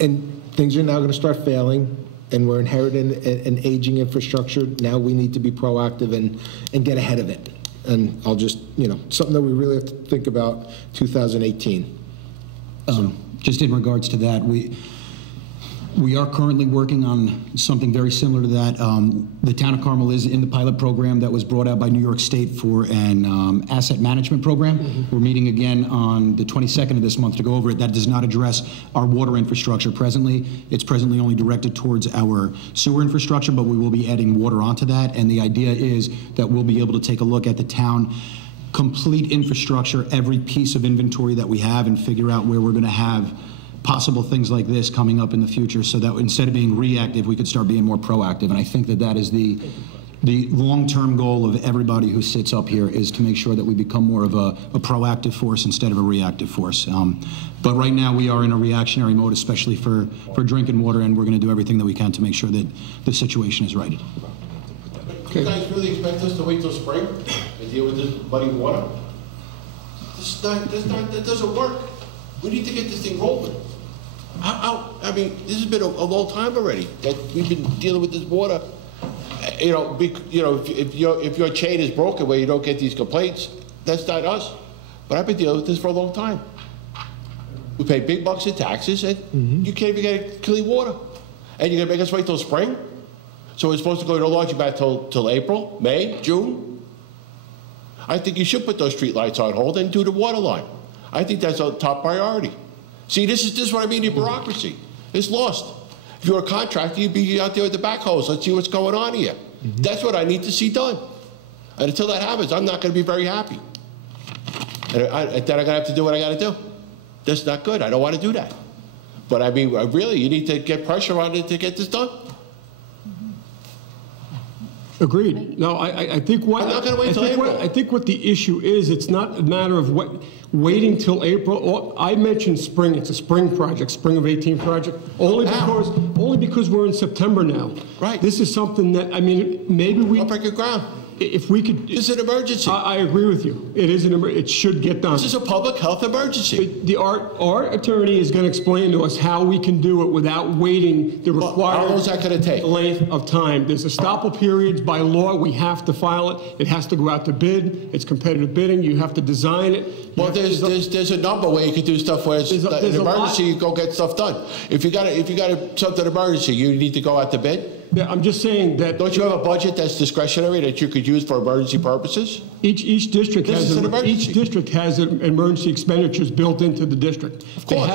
And things are now going to start failing, and we're inheriting an aging infrastructure. Now we need to be proactive and get ahead of it. And I'll just, something that we really have to think about 2018. Just in regards to that, we are currently working on something very similar to that. The town of Carmel is in the pilot program that was brought out by New York State for an asset management program. Mm-hmm. We're meeting again on the 22nd of this month to go over it. That does not address our water infrastructure presently. It's presently only directed towards our sewer infrastructure, but we will be adding water onto that. And the idea is that we'll be able to take a look at the town complete infrastructure, every piece of inventory that we have, and figure out where we're going to have possible things like this coming up in the future, so that instead of being reactive, we could start being more proactive. And I think that is the The long-term goal of everybody who sits up here is to make sure that we become more of a proactive force instead of a reactive force. But right now we are in a reactionary mode, especially for drinking water, and we're going to do everything that we can to make sure that the situation is righted. You guys really expect us to wait till spring and deal with this muddy water? That doesn't work. We need to get this thing rolling. I mean, this has been a long time already that we've been dealing with this water. If your chain is broken where you don't get these complaints, that's not us. But I've been dealing with this for a long time. We pay big bucks in taxes, and you can't even get clean water. And you're gonna make us wait till spring? So we're supposed to go no longer back till April, May, June? I think you should put those street lights on hold and do the water line. I think that's a top priority. See, this is what I mean, the bureaucracy. It's lost. If you're a contractor, you'd be out there with the backhoes. Let's see what's going on here. That's what I need to see done. And until that happens, I'm not going to be very happy. And then I'm going to have to do what I got to do. That's not good. I don't want to do that. But I mean, really, you need to get pressure on it to get this done. Agreed. No, I think what I'm not going to wait till April. I think what the issue is, it's not a matter of waiting till April. I mentioned spring. It's a spring project, spring of 18 project. Only because we're in September now. Right. This is something that, I mean, maybe we. I'll break your ground. If we could. It's an emergency. I agree with you. It is an emergency. It should get done. This is a public health emergency. Our attorney is going to explain to us how we can do it without waiting the required how long is that going to take? Length of time. There's estoppel periods by law. We have to file it. It has to go out to bid. It's competitive bidding. You have to design it. Well, there's a number where you can do stuff where it's an emergency. You go get stuff done. If you got something emergency, you need to go out to bid. Yeah, I'm just saying that. Don't you have a budget that's discretionary that you could use for emergency purposes? Each district has an emergency expenditures built into the district. Of course.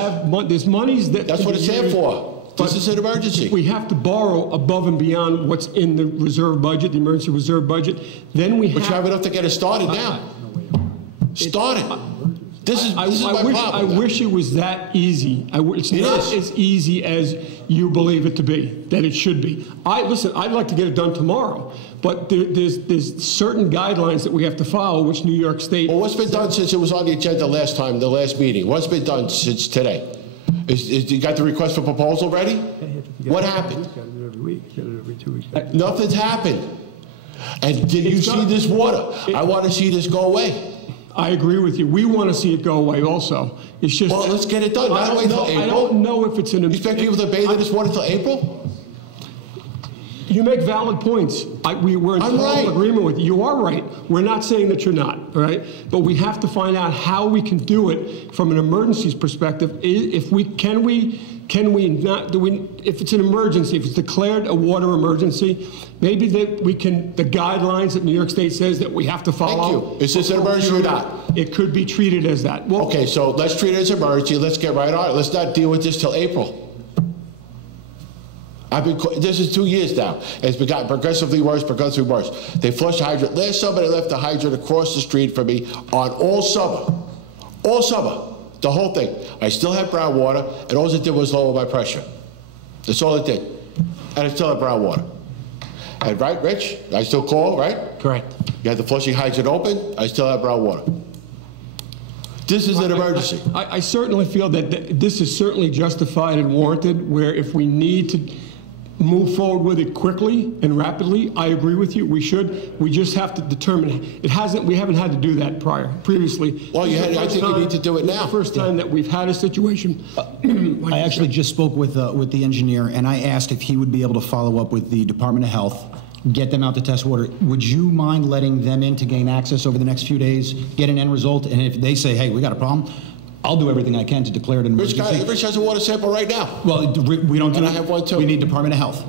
There's monies that. That's what it's there for. This is an emergency. We have to borrow above and beyond what's in the reserve budget, the emergency reserve budget. Then we. But you have enough to get it started now. Start it. This is my problem. I wish it was that easy. It's not as easy as you believe it to be, that it should be. Listen, I'd like to get it done tomorrow, but there's certain guidelines that we have to follow, which New York State. Well, what's been done since it was on the agenda last time, the last meeting? What's been done since today? You got the request for proposal ready? What happened? Nothing's happened. And did you see this water? I want to see this go away. I agree with you. We want to see it go away also. It's just. Well, let's get it done. Not wait till April. I don't know if it's an. You expect people to bathe in this water until April? You make valid points. We're in total agreement with you. You are right. We're not saying that you're not, all right? But we have to find out how we can do it from an emergencies perspective. If we not, if it's an emergency, if it's declared a water emergency, maybe that we can, the guidelines that New York State says that we have to follow. Thank you. Is this an emergency or not? It could be treated as that. Well, okay, so let's treat it as an emergency. Let's get right on it. Let's not deal with this till April. This is 2 years now. It's gotten progressively worse, progressively worse. They flushed the hydrant. Last summer, they left the hydrant across the street from me on all summer. All summer. The whole thing. I still had brown water, and all it did was lower my pressure. That's all it did. And I still had brown water. And right, Rich? I still call, right? Correct. You had the flushing hydrant open. I still have brown water. This is an emergency. I certainly feel that this is certainly justified and warranted, where if we need to move forward with it quickly and rapidly, I agree with you. We should. We just have to determine. We haven't had to do that previously. Well, I think you need to do it now. It's the first time that we've had a situation. I actually just spoke with the engineer, and I asked if he would be able to follow up with the Department of Health, get them out to test water. Would you mind letting them in to gain access over the next few days, get an end result, and if they say, hey, we got a problem, I'll do everything I can to declare it an emergency. Rich has a water sample right now. Well, we don't do and it. I have one too. We need Department of Health.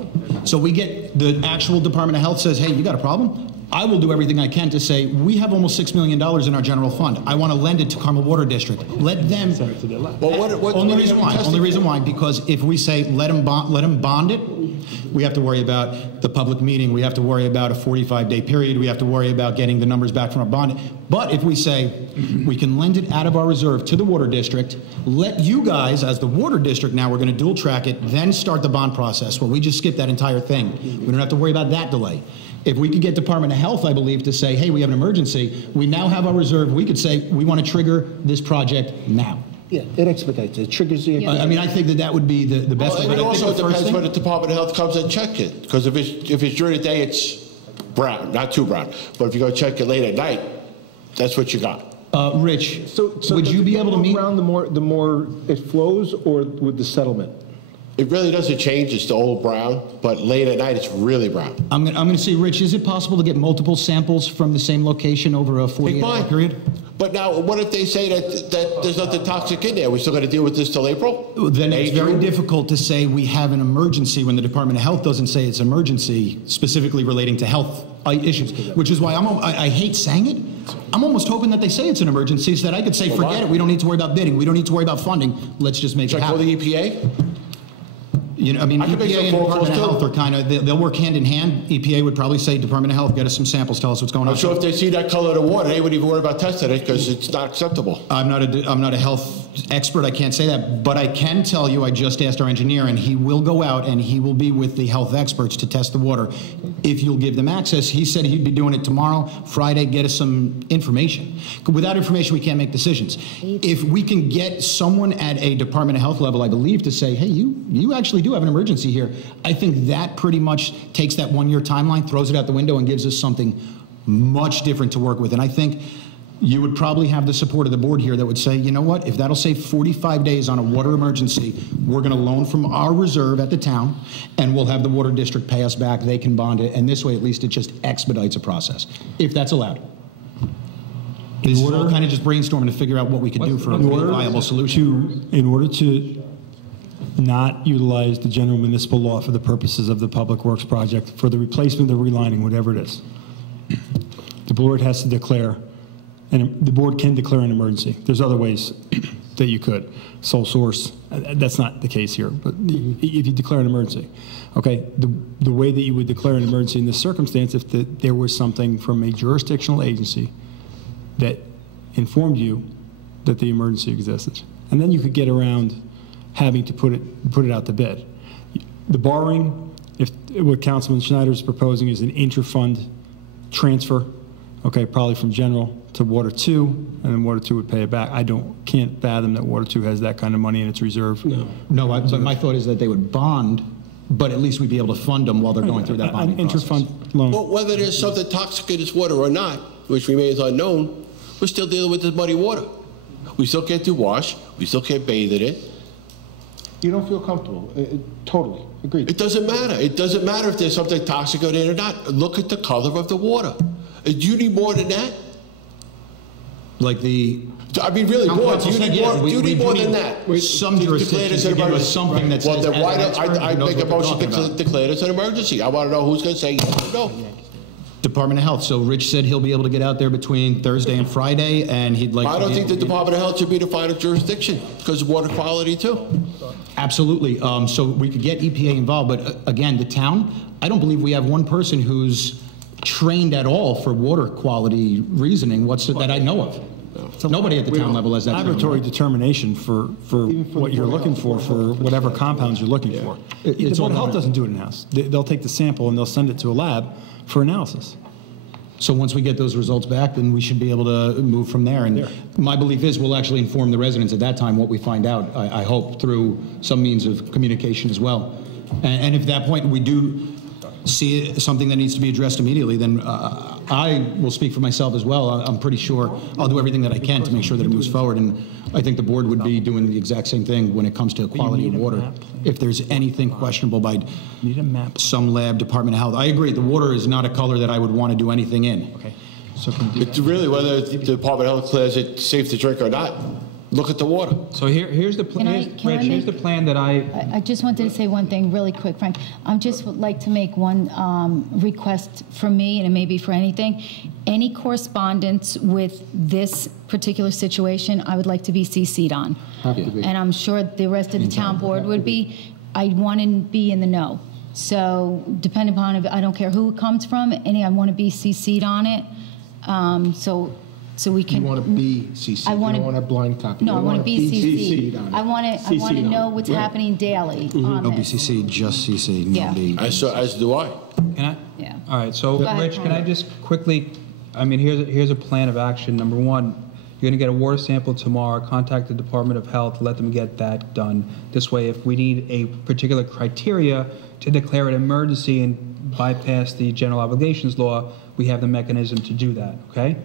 So we get the actual Department of Health says, hey, you got a problem? I will do everything I can to say, we have almost $6 million in our general fund. I want to lend it to Carmel Water District. Let them. Well, only reason why, because if we say, let them bond it, We have to worry about the public meeting. We have to worry about a 45-day period. We have to worry about getting the numbers back from our bond. But if we say we can lend it out of our reserve to the water district, let you guys, as the water district now, we're going to dual track it, then start the bond process where we just skip that entire thing. We don't have to worry about that delay. If we could get Department of Health, I believe, to say, hey, we have an emergency, we now have our reserve, we could say, we want to trigger this project now. Yeah, it expedites, it triggers the. I mean, I think that would be the best. Well, way. it also depends when the Department of Health comes and check it, because if it's during the day, it's brown, not too brown. But if you go check it late at night, that's what you got. Rich, So would you be able to meet? Brown, the more it flows, or with the settlement? It really doesn't change. It's the old brown, but late at night, it's really brown. I'm going to say, Rich, is it possible to get multiple samples from the same location over a 48-hour period? But now, what if they say that there's nothing toxic in there? We're still going to deal with this till April? Then it's very difficult to say we have an emergency when the Department of Health doesn't say it's emergency, specifically relating to health issues, which is why I hate saying it. I'm almost hoping that they say it's an emergency so that I could say, forget it, we don't need to worry about bidding, we don't need to worry about funding, let's just make it happen. Check with the EPA? You know, I mean, EPA and Department of Health are kind of, they'll work hand in hand. EPA would probably say, Department of Health, get us some samples, tell us what's going on. I'm sure if they see that color of the water, they wouldn't even worry about testing it because it's not acceptable. I'm not a health expert, I can't say that, but I can tell you, I just asked our engineer, and he will go out and he will be with the health experts to test the water. If you'll give them access, he said he'd be doing it tomorrow, Friday, get us some information. Without information, we can't make decisions. If we can get someone at a Department of Health level, I believe, to say, hey, you actually do have an emergency here, I think that pretty much takes that one-year timeline, throws it out the window, and gives us something much different to work with. And I think you would probably have the support of the board here that would say, you know what, if that'll save 45 days on a water emergency, we're going to loan from our reserve at the town, and we'll have the water district pay us back, they can bond it, and this way at least it just expedites a process, if that's allowed. This is all kind of just brainstorming to figure out what we could do for a viable solution. In order to not utilize the general municipal law for the purposes of the public works project, for the replacement or relining, whatever it is, the board has to declare, and the board can declare an emergency. There's other ways that you could. Sole source, that's not the case here, but if you declare an emergency, okay, the way that you would declare an emergency in this circumstance, if there was something from a jurisdictional agency that informed you that the emergency existed, and then you could get around having to put it out to bid. The borrowing, if what Councilman Schneider is proposing is an inter-fund transfer, okay, probably from general to Water 2, and then Water 2 would pay it back. Can't fathom that Water 2 has that kind of money in its reserve. No, but my thought is that they would bond, but at least we'd be able to fund them while they're going through that bonding process. Inter-fund loan. Well, whether there's something toxic in this water or not, which remains unknown, we're still dealing with this muddy water. We still can't do wash. We still can't bathe in it. You don't feel comfortable. Totally. Agreed. It doesn't matter. It doesn't matter if there's something toxic in it or not. Look at the color of the water. Do you need more than that? Like the... I mean, really, more. Do you need more than that? Some jurisdictions give you something that says... Well, then why don't I make a motion to declare this an emergency? I want to know who's going to say yes or no. Department of Health. So Rich said he'll be able to get out there between Thursday and Friday, and he'd like... I don't think the Department of Health should be the final jurisdiction because of water quality, too. Absolutely. So we could get EPA involved, but again, the town, I don't believe we have one person who's trained at all for water quality reasoning that I know of. Nobody at the town level has that. Laboratory determination for what you're looking for whatever compounds you're looking for. The Board of Health doesn't do it in-house. They'll take the sample and they'll send it to a lab for analysis. So once we get those results back, then we should be able to move from there. And my belief is we'll actually inform the residents at that time what we find out, I hope, through some means of communication as well. And if at that point we do see something that needs to be addressed immediately, then I will speak for myself as well. I'm pretty sure I'll do everything that I can to make sure that it moves forward. And I think the board would be doing the exact same thing when it comes to quality of water. If there's anything questionable by some lab, Department of Health. I agree, the water is not a color that I would want to do anything in. Okay. So it's really whether the Department of Health declares it safe to drink or not. Look at the water. So here's the plan. Here's the plan that I just wanted to say one thing really quick, Frank. I just would like to make one request from me, and it may be for anything. Any correspondence with this particular situation, I would like to be CC'd on. And I'm sure the rest of the town board would be. I want to be in the know. So depending upon, if I don't care who it comes from, I want to be CC'd on it. So we can. You want to be CC'd. I want you don't want a blind copy. No, You I want to be CC'd. on it. I want to know what's happening daily on No this. BCC, just CC, no Yeah. B. As do I. Can I? Yeah. All right, so, Go ahead, Rich, can Tom. I just quickly, I mean, here's a plan of action. Number one, you're gonna get a water sample tomorrow, contact the Department of Health, let them get that done. This way, if we need a particular criteria to declare an emergency and bypass the general obligations law, we have the mechanism to do that, okay?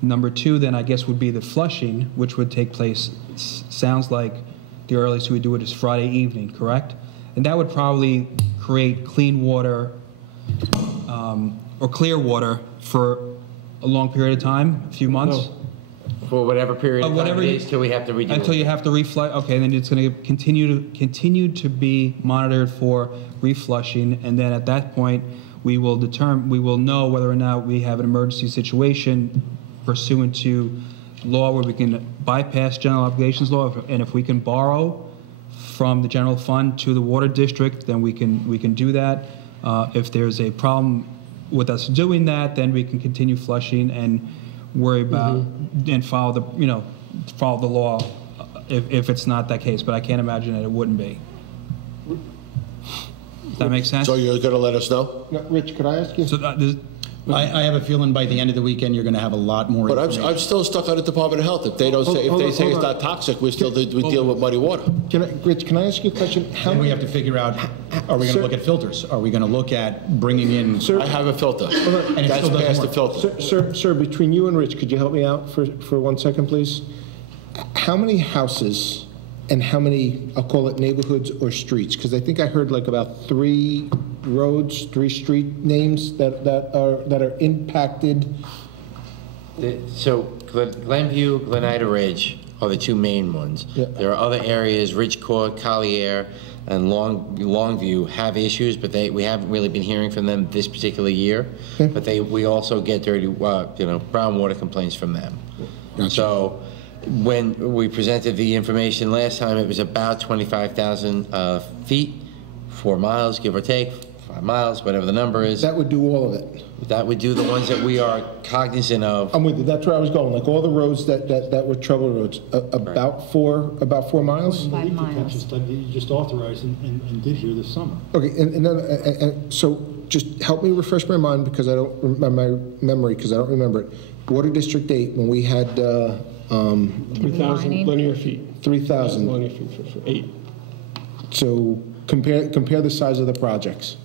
Number two, then, I guess, would be the flushing, which would take place, sounds like the earliest we would do it is Friday evening, correct? And that would probably create clean water, or clear water for a long period of time, a few months? For whatever period of time Whatever it you- is till we have to redo it. Until you have to reflush, okay, then it's going to continue to be monitored for reflushing, and then at that point, we will know whether or not we have an emergency situation pursuant to law where we can bypass general obligations law, and if we can borrow from the general fund to the water district, then we can do that. If there's a problem with us doing that, then we can continue flushing and worry about and follow the law if it's not that case. But I can't imagine that it wouldn't be. Does that make sense? So you're going to let us know? No, Rich, could I ask you? So I have a feeling by the end of the weekend, you're going to have a lot more But information. I'm still stuck on the Department of Health. If they don't say, if they say it's not toxic, we deal with muddy water. Rich, can I ask you a question? Then we have to figure out, are we going to look at filters? Are we going to look at bringing in? I have a filter. And it That's still past doesn't the work. filter. Sir, between you and Rich, could you help me out for 1 second, please? How many houses and how many, I'll call it neighborhoods or streets? Because I think I heard like about 3 roads, 3 street names that are impacted. So Glenview, Glenida Ridge are the two main ones. Yeah. There are other areas, Ridge Court, Collier, and Longview have issues, but we haven't really been hearing from them this particular year. Okay. But we also get dirty, brown water complaints from them. Gotcha. So when we presented the information last time, it was about 25,000 feet, 4 miles, give or take, 5 miles, whatever the number is. That would do all of it. That would do the ones that we are cognizant of. I'm with you. That's where I was going. Like all the roads that were trouble roads, about 4 miles. 5 miles. Detention study that you just authorized and did here this summer. Okay, and then so just help me refresh my mind because I don't remember my memory because I don't remember it. Water District 8 when we had 3,000 linear feet. 3,000. Linear feet for 8. So compare the size of the projects.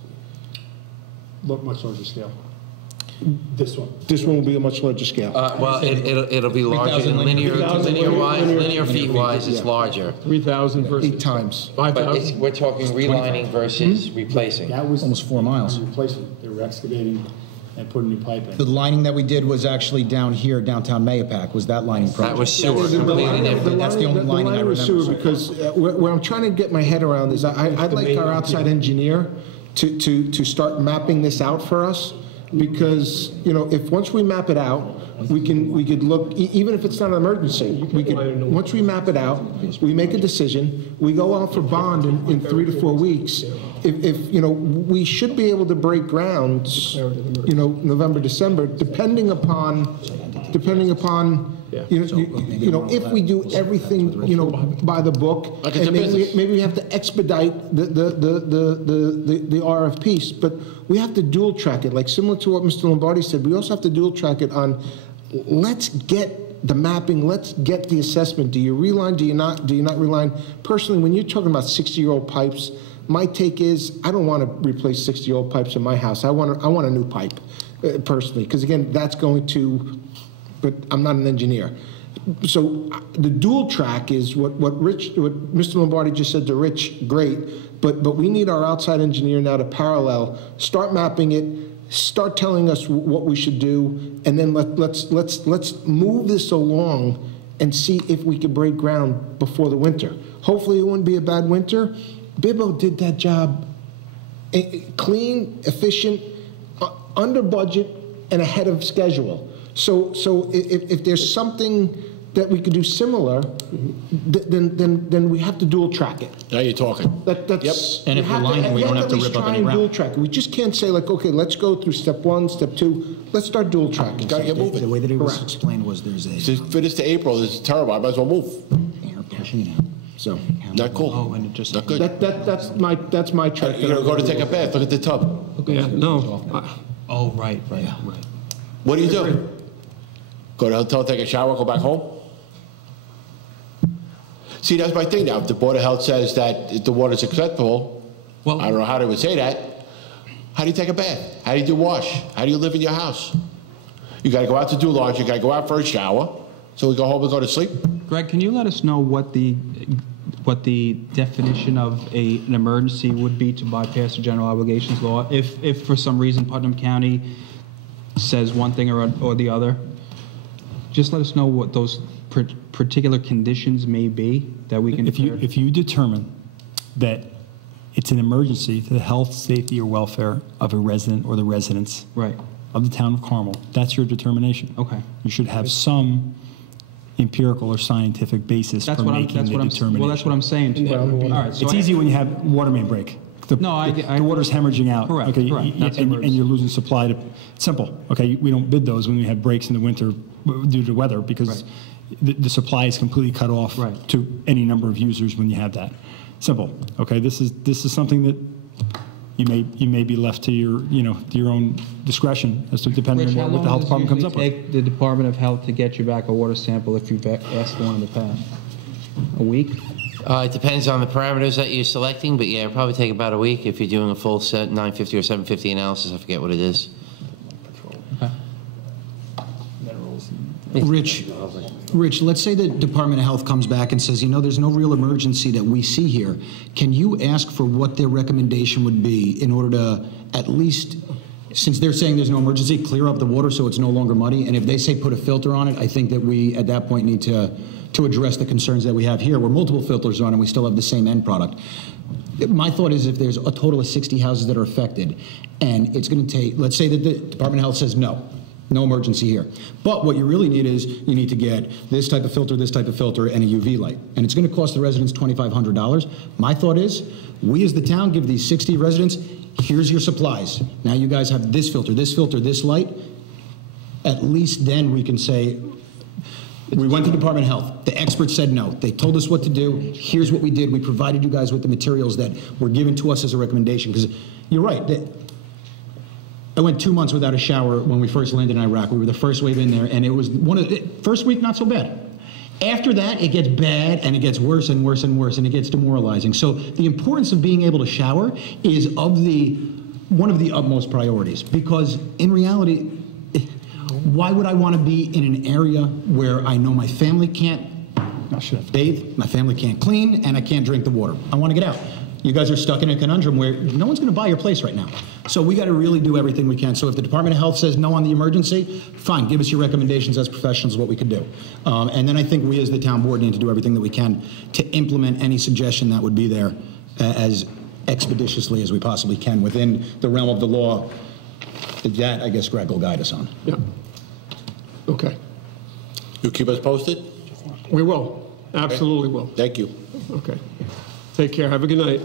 Look, much larger scale. This one. This one will be a much larger scale. Well, it'll be larger 3,000 than linear feet wise, it's larger. 3,000 versus 8 times. But 5,000. we're talking relining versus replacing. That was Almost 4 miles. replacement. They were excavating and putting new pipe in. The lining that we did was actually down here, downtown Mayapack, was that lining project. That was sewer, completely different. That's the only lining I was remember. sewer because where I'm trying to get my head around is I'd like our outside engineer to start mapping this out for us because, if once we map it out, we could look, even if it's not an emergency, once we map it out, we make a decision, we go out for bond in 3 to 4 weeks. If we should be able to break ground, November, December, depending upon, if we do everything, by the book, Like it's a and business. maybe we have to expedite the RFPs, but we have to dual track it, like similar to what Mr. Lombardi said. We also have to dual track it on. Let's get the mapping. Let's get the assessment. Do you reline? Do you not? Do you not reline? Personally, when you're talking about 60-year-old pipes, my take is I don't want to replace 60-year-old pipes in my house. I want a new pipe, personally, because again, that's going to. But I'm not an engineer. So the dual track is what Mr. Lombardi just said to Rich, great, but we need our outside engineer now to parallel, start mapping it, start telling us what we should do, and then let's move this along and see if we can break ground before the winter. Hopefully it wouldn't be a bad winter. Bibbo did that job clean, efficient, under budget, and ahead of schedule. So if there's something that we could do similar, then we have to dual track it. Now you're talking. That's, And if we're lining, we don't have to rip up any dual ground. track. We just can't say like, okay, let's go through step 1, step 2, let's start dual tracking. Gotta get The moving. way that it was Correct. explained was there's a Since finish to April, this is terrible. I might as well move. air pushing it out. So Not cool. Oh, and it just. Not good. that's my track. You're gonna go to take a bath. Look at the tub. Yeah, no. Oh, right. What do you do? Go to the hotel, take a shower, go back home? See, that's my thing now. If the Board of Health says that if the water's acceptable, Well- I don't know how they would say that. How do you take a bath? How do you do wash? How do you live in your house? You gotta go out to do laundry, you gotta go out for a shower, so we go home and go to sleep? Greg, can you let us know what the definition of an emergency would be to bypass the general obligations law? If for some reason Putnam County says one thing or the other, just let us know what those particular conditions may be that we can. If you determine that it's an emergency to the health, safety, or welfare of a resident or the residents Right. of the town of Carmel, that's your determination. Okay. You should have some empirical or scientific basis for making the determination. Well, that's what I'm saying. Too. All right. So It's easy when you have water main break. The water's hemorrhaging out. Correct, Okay, correct. That's and emergency. you're losing supply to, simple, okay? We don't bid those when we have breaks in the winter due to weather because Right. the supply is completely cut off Right. to any number of users when you have that. Simple, okay? This is something that you may be left to your own discretion as to depending Rich, how on what long the health does it department comes usually up with. take the Department of Health to get you back a water sample if you've asked for one in the past? A week? It depends on the parameters that you're selecting, but yeah, it'll probably take about a week if you're doing a full set 950 or 750 analysis. I forget what it is. Rich, let's say the Department of Health comes back and says, there's no real emergency that we see here. Can you ask for what their recommendation would be in order to at least, since they're saying there's no emergency, clear up the water so it's no longer muddy? And if they say put a filter on it, I think that we, at that point, need to address the concerns that we have here, where multiple filters are on and we still have the same end product. My thought is if there's a total of 60 houses that are affected, and it's going to take, let's say that the Department of Health says no emergency here. But what you really need is you need to get this type of filter, and a UV light. And it's going to cost the residents $2,500. My thought is we as the town give these 60 residents, here's your supplies. Now you guys have this filter, this light. At least then we can say, we went to Department of Health. The experts said no. They told us what to do. Here's what we did. We provided you guys with the materials that were given to us as a recommendation. Because you're right. I went 2 months without a shower when we first landed in Iraq. We were the first wave in there, and it was first week not so bad. After that, it gets bad, and it gets worse and worse and worse, and it gets demoralizing. So the importance of being able to shower is one of the utmost priorities. Because in reality, why would I want to be in an area where I know my family can't bathe, my family can't clean, and I can't drink the water? I want to get out. You guys are stuck in a conundrum where no one's going to buy your place right now. So we got to really do everything we can. So if the Department of Health says no on the emergency, fine, give us your recommendations as professionals what we could do. And then I think we as the town board need to do everything that we can to implement any suggestion that would be there as expeditiously as we possibly can within the realm of the law. That, I guess, Greg will guide us on. Yeah. Okay. You keep us posted? We will. Absolutely will. Thank you. Okay. Take care. Have a good night.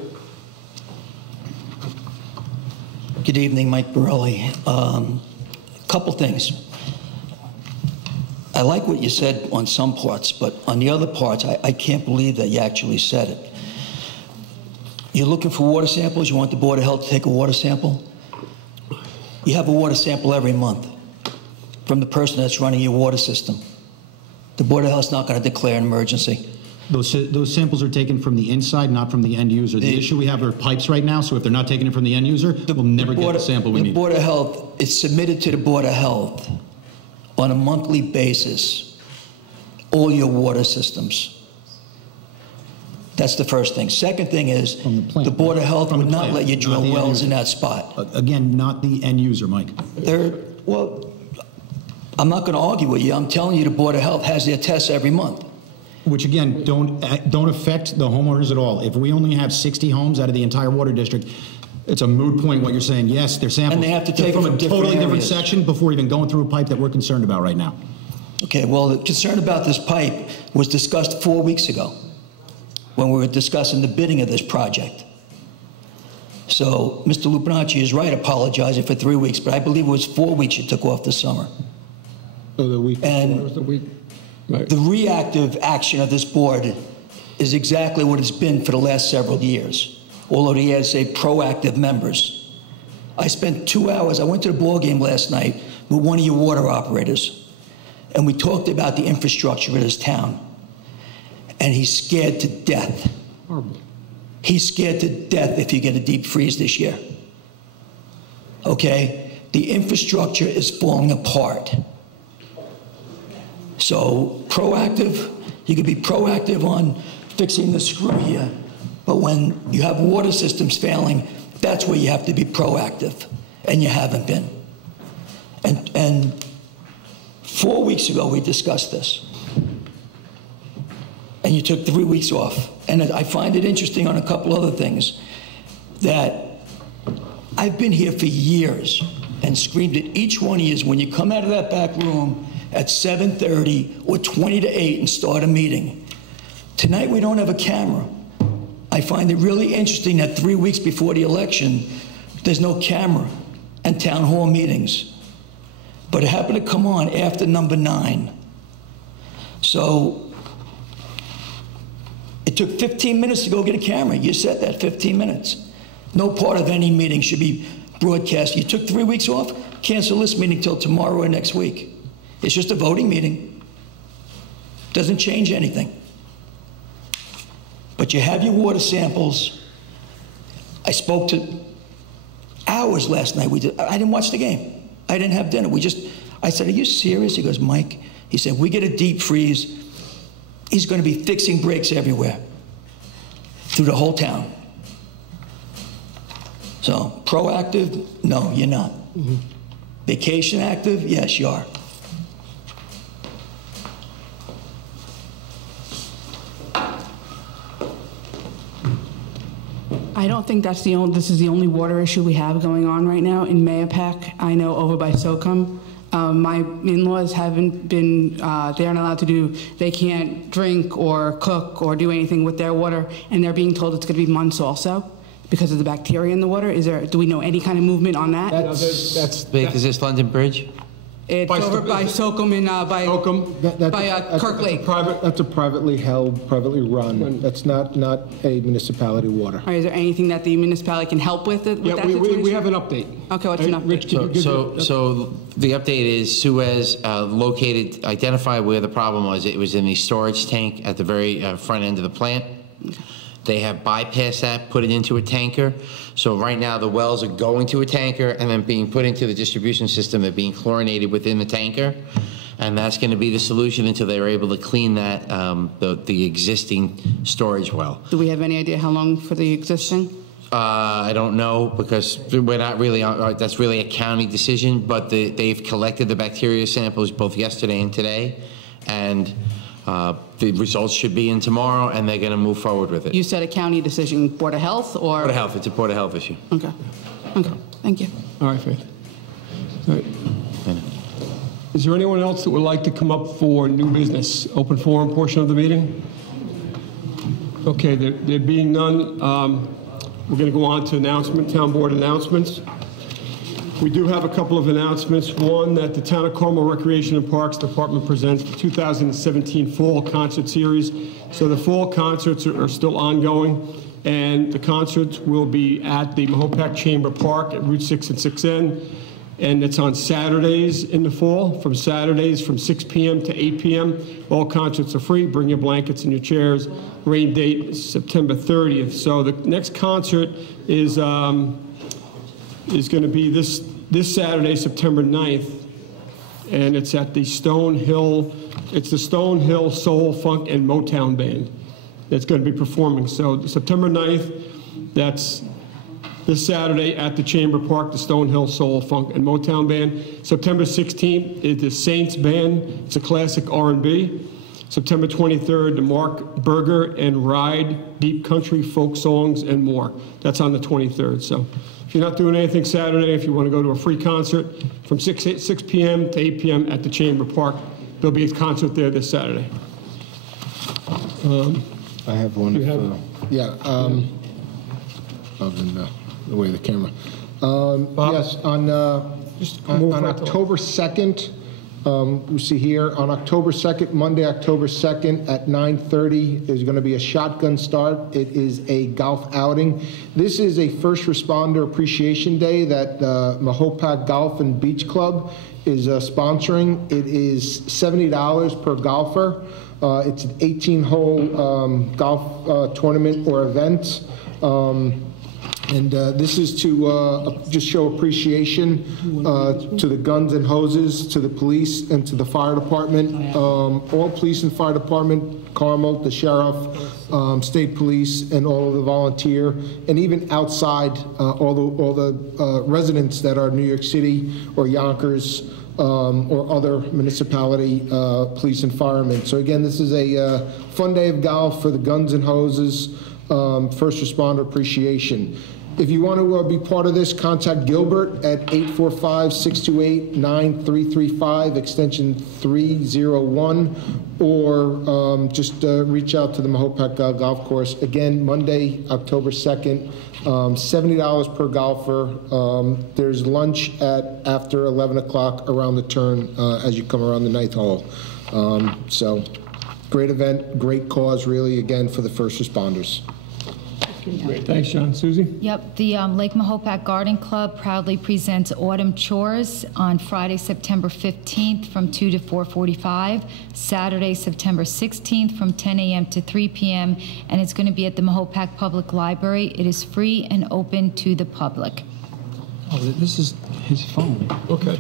Good evening, Mike Borelli. Couple things. I like what you said on some parts, but on the other parts, I can't believe that you actually said it. You're looking for water samples? You want the Board of Health to take a water sample? You have a water sample every month from the person that's running your water system. The Board of Health's not going to declare an emergency. Those samples are taken from the inside, not from the end user. The issue we have are pipes right now, so if they're not taking it from the end user, we'll never get the sample we need. The Board of Health, it's submitted to the Board of Health on a monthly basis, all your water systems. That's the first thing. Second thing is, the Board of Health would not let you drill wells in that spot. Again, not the end user, Mike. Well, I'm not going to argue with you. I'm telling you the Board of Health has their tests every month. Which again, don't affect the homeowners at all. If we only have 60 homes out of the entire water district, it's a moot point what you're saying. Yes, they're samples. And they have to take from it from a totally different areas. section before even going through a pipe that we're concerned about right now. Okay, well, the concern about this pipe was discussed 4 weeks ago when we were discussing the bidding of this project. So Mr. Lupinacci is right apologizing for 3 weeks, but I believe it was 4 weeks you took off this summer. So the week And before was the week. Right. the reactive action of this board is exactly what it's been for the last several years, although he has, say, proactive members. I spent 2 hours, I went to the ball game last night with one of your water operators, and we talked about the infrastructure of this town. And he's scared to death. Horrible. He's scared to death if you get a deep freeze this year. Okay? The infrastructure is falling apart. So proactive, you could be proactive on fixing the screw here, but when you have water systems failing, that's where you have to be proactive, and you haven't been. And 4 weeks ago, we discussed this. And you took 3 weeks off. And I find it interesting on a couple other things that I've been here for years and screamed at each one of you when you come out of that back room at 7:30 or 20 to 8 and start a meeting. Tonight, we don't have a camera. I find it really interesting that 3 weeks before the election, there's no camera and town hall meetings. But it happened to come on after number 9. So it took 15 minutes to go get a camera. You said that, 15 minutes. No part of any meeting should be broadcast. You took 3 weeks off, cancel this meeting till tomorrow or next week. It's just a voting meeting. Doesn't change anything. But you have your water samples. I spoke to hours last night. I didn't watch the game. I didn't have dinner. I said, are you serious? He goes, Mike, he said, we get a deep freeze. He's going to be fixing breaks everywhere through the whole town. So proactive? No, you're not. Mm-hmm. Vacation active? Yes, you are. I don't think this is the only water issue we have going on right now in Mayapack. I know over by SOCOM, my in-laws haven't been, they aren't allowed to they can't drink or cook or do anything with their water, and they're being told it's going to be months also because of the bacteria in the water. Do we know any kind of movement on that? Is this London Bridge? It's over by SOCOM and by Kirk Lake. That's a privately held, privately run. That's not a municipality water. Is there anything that the municipality can help with it? Yeah, we have an update. Okay, what's an update? Rich, can you give So the update is Suez identified where the problem was. It was in the storage tank at the very front end of the plant. They have bypassed that, put it into a tanker. So right now the wells are going to a tanker and then being put into the distribution system. They're being chlorinated within the tanker. And that's going to be the solution until they're able to clean that, the existing storage well. Do we have any idea how long for the existing? I don't know, because we're not really, that's really a county decision, but they've collected the bacteria samples both yesterday and today. And the results should be in tomorrow, and they're going to move forward with it. You said a county decision, Board of Health, or? Board of Health. It's a Board of Health issue. Okay. Okay. Thank you. All right, Faith. All right. Is there anyone else that would like to come up for new business, open forum portion of the meeting? Okay, there being none, we're going to go on to town board announcements. We do have a couple of announcements. One, that the Town of Carmel Recreation and Parks Department presents the 2017 Fall Concert Series. So the fall concerts are still ongoing, and the concerts will be at the Mahopac Chamber Park at Route 6 and 6N, and it's on Saturdays in the fall, from 6 p.m. to 8 p.m. All concerts are free. Bring your blankets and your chairs. Rain date is September 30th. So the next concert is going to be this Saturday, September 9th, and it's at the Stonehill Soul, Funk, and Motown Band that's going to be performing. So September 9th, that's this Saturday at the Chamber Park, the Stonehill Soul, Funk, and Motown Band. September 16th is the Saints Band. It's a classic R&B. September 23rd, the Mark Berger and Ride, deep country, folk songs, and more. That's on the 23rd. So if you're not doing anything Saturday, if you want to go to a free concert from 6 p.m. to 8 p.m. at the Chamber Park, there'll be a concert there this Saturday. I have one. You have? Yeah. Other than the way of the camera. Yes, on October 2nd, we see here, on October 2nd, Monday, October 2nd at 9:30, there's going to be a shotgun start. It is a golf outing. This is a first responder appreciation day that Mahopac Golf and Beach Club is sponsoring. It is $70 per golfer. It's an 18-hole golf tournament or event. And this is to just show appreciation to the guns and hoses, to the police, and to the fire department. All police and fire department, Carmel, the sheriff, state police, and all of the volunteer, and even outside, all the residents that are New York City or Yonkers or other municipality police and firemen. So again, this is a fun day of golf for the guns and hoses, first responder appreciation. If you want to be part of this, contact Gilbert at 845-628-9335, extension 301, or just reach out to the Mahopac Golf Course. Again, Monday, October 2nd, $70 per golfer. There's lunch after 11 o'clock around the turn as you come around the 9th hole. So great event, great cause, really, again, for the first responders. Great, thanks, John. Susie? Yep, the Lake Mahopac Garden Club proudly presents Autumn Chores on Friday, September 15th from 2 to 4:45, Saturday, September 16th from 10 a.m. to 3 p.m., and it's going to be at the Mahopac Public Library. It is free and open to the public. Oh, this is his phone. Okay.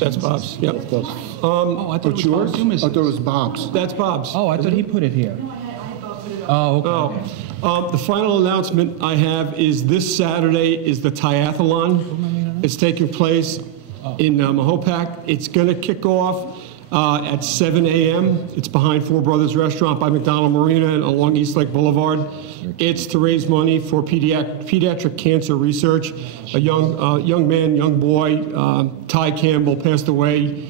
That's Bob's. Yep. I thought it was yours? Dumas's. I thought it was Bob's. That's Bob's. Oh, I thought he put it here. Oh, okay. Oh. The final announcement I have is this Saturday is the Triathlon. It's taking place in Mahopac. It's going to kick off at 7 a.m. It's behind Four Brothers Restaurant by McDonald Marina and along East Lake Boulevard. It's to raise money for pediatric cancer research. A young man, young boy, Ty Campbell, passed away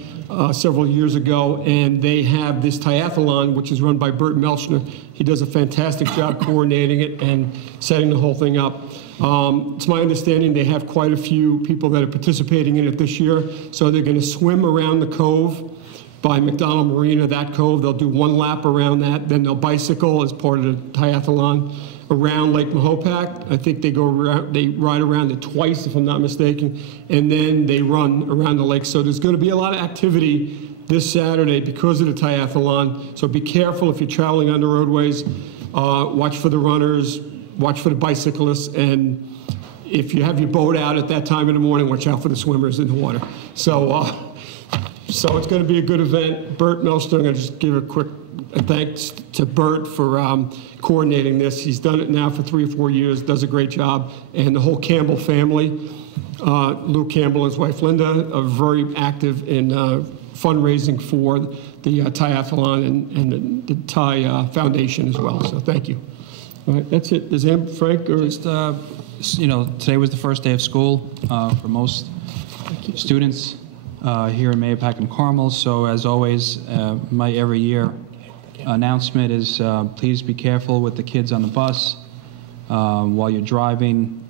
several years ago, and they have this triathlon, which is run by Bert Melchner. He does a fantastic job coordinating it and setting the whole thing up. It's my understanding they have quite a few people that are participating in it this year, so they're going to swim around the cove by McDonald Marina, that cove. They'll do one lap around that, then they'll bicycle as part of the triathlon around Lake Mahopac. I think they ride around it twice, if I'm not mistaken, and then they run around the lake. So there's going to be a lot of activity this Saturday because of the triathlon. So be careful if you're traveling on the roadways. Watch for the runners, watch for the bicyclists, and if you have your boat out at that time in the morning, watch out for the swimmers in the water. So it's going to be a good event. Bert Melchner, I'm going to just give a quick thanks to Bert for coordinating this. He's done it now for 3 or 4 years, does a great job. And the whole Campbell family, Lou Campbell and his wife Linda, are very active in fundraising for the triathlon and the Thai Foundation as well. So thank you. All right, that's it. Does Frank or just today was the first day of school for most students here in Mahopac and Carmel. So as always, my every year announcement is please be careful with the kids on the bus while you're driving.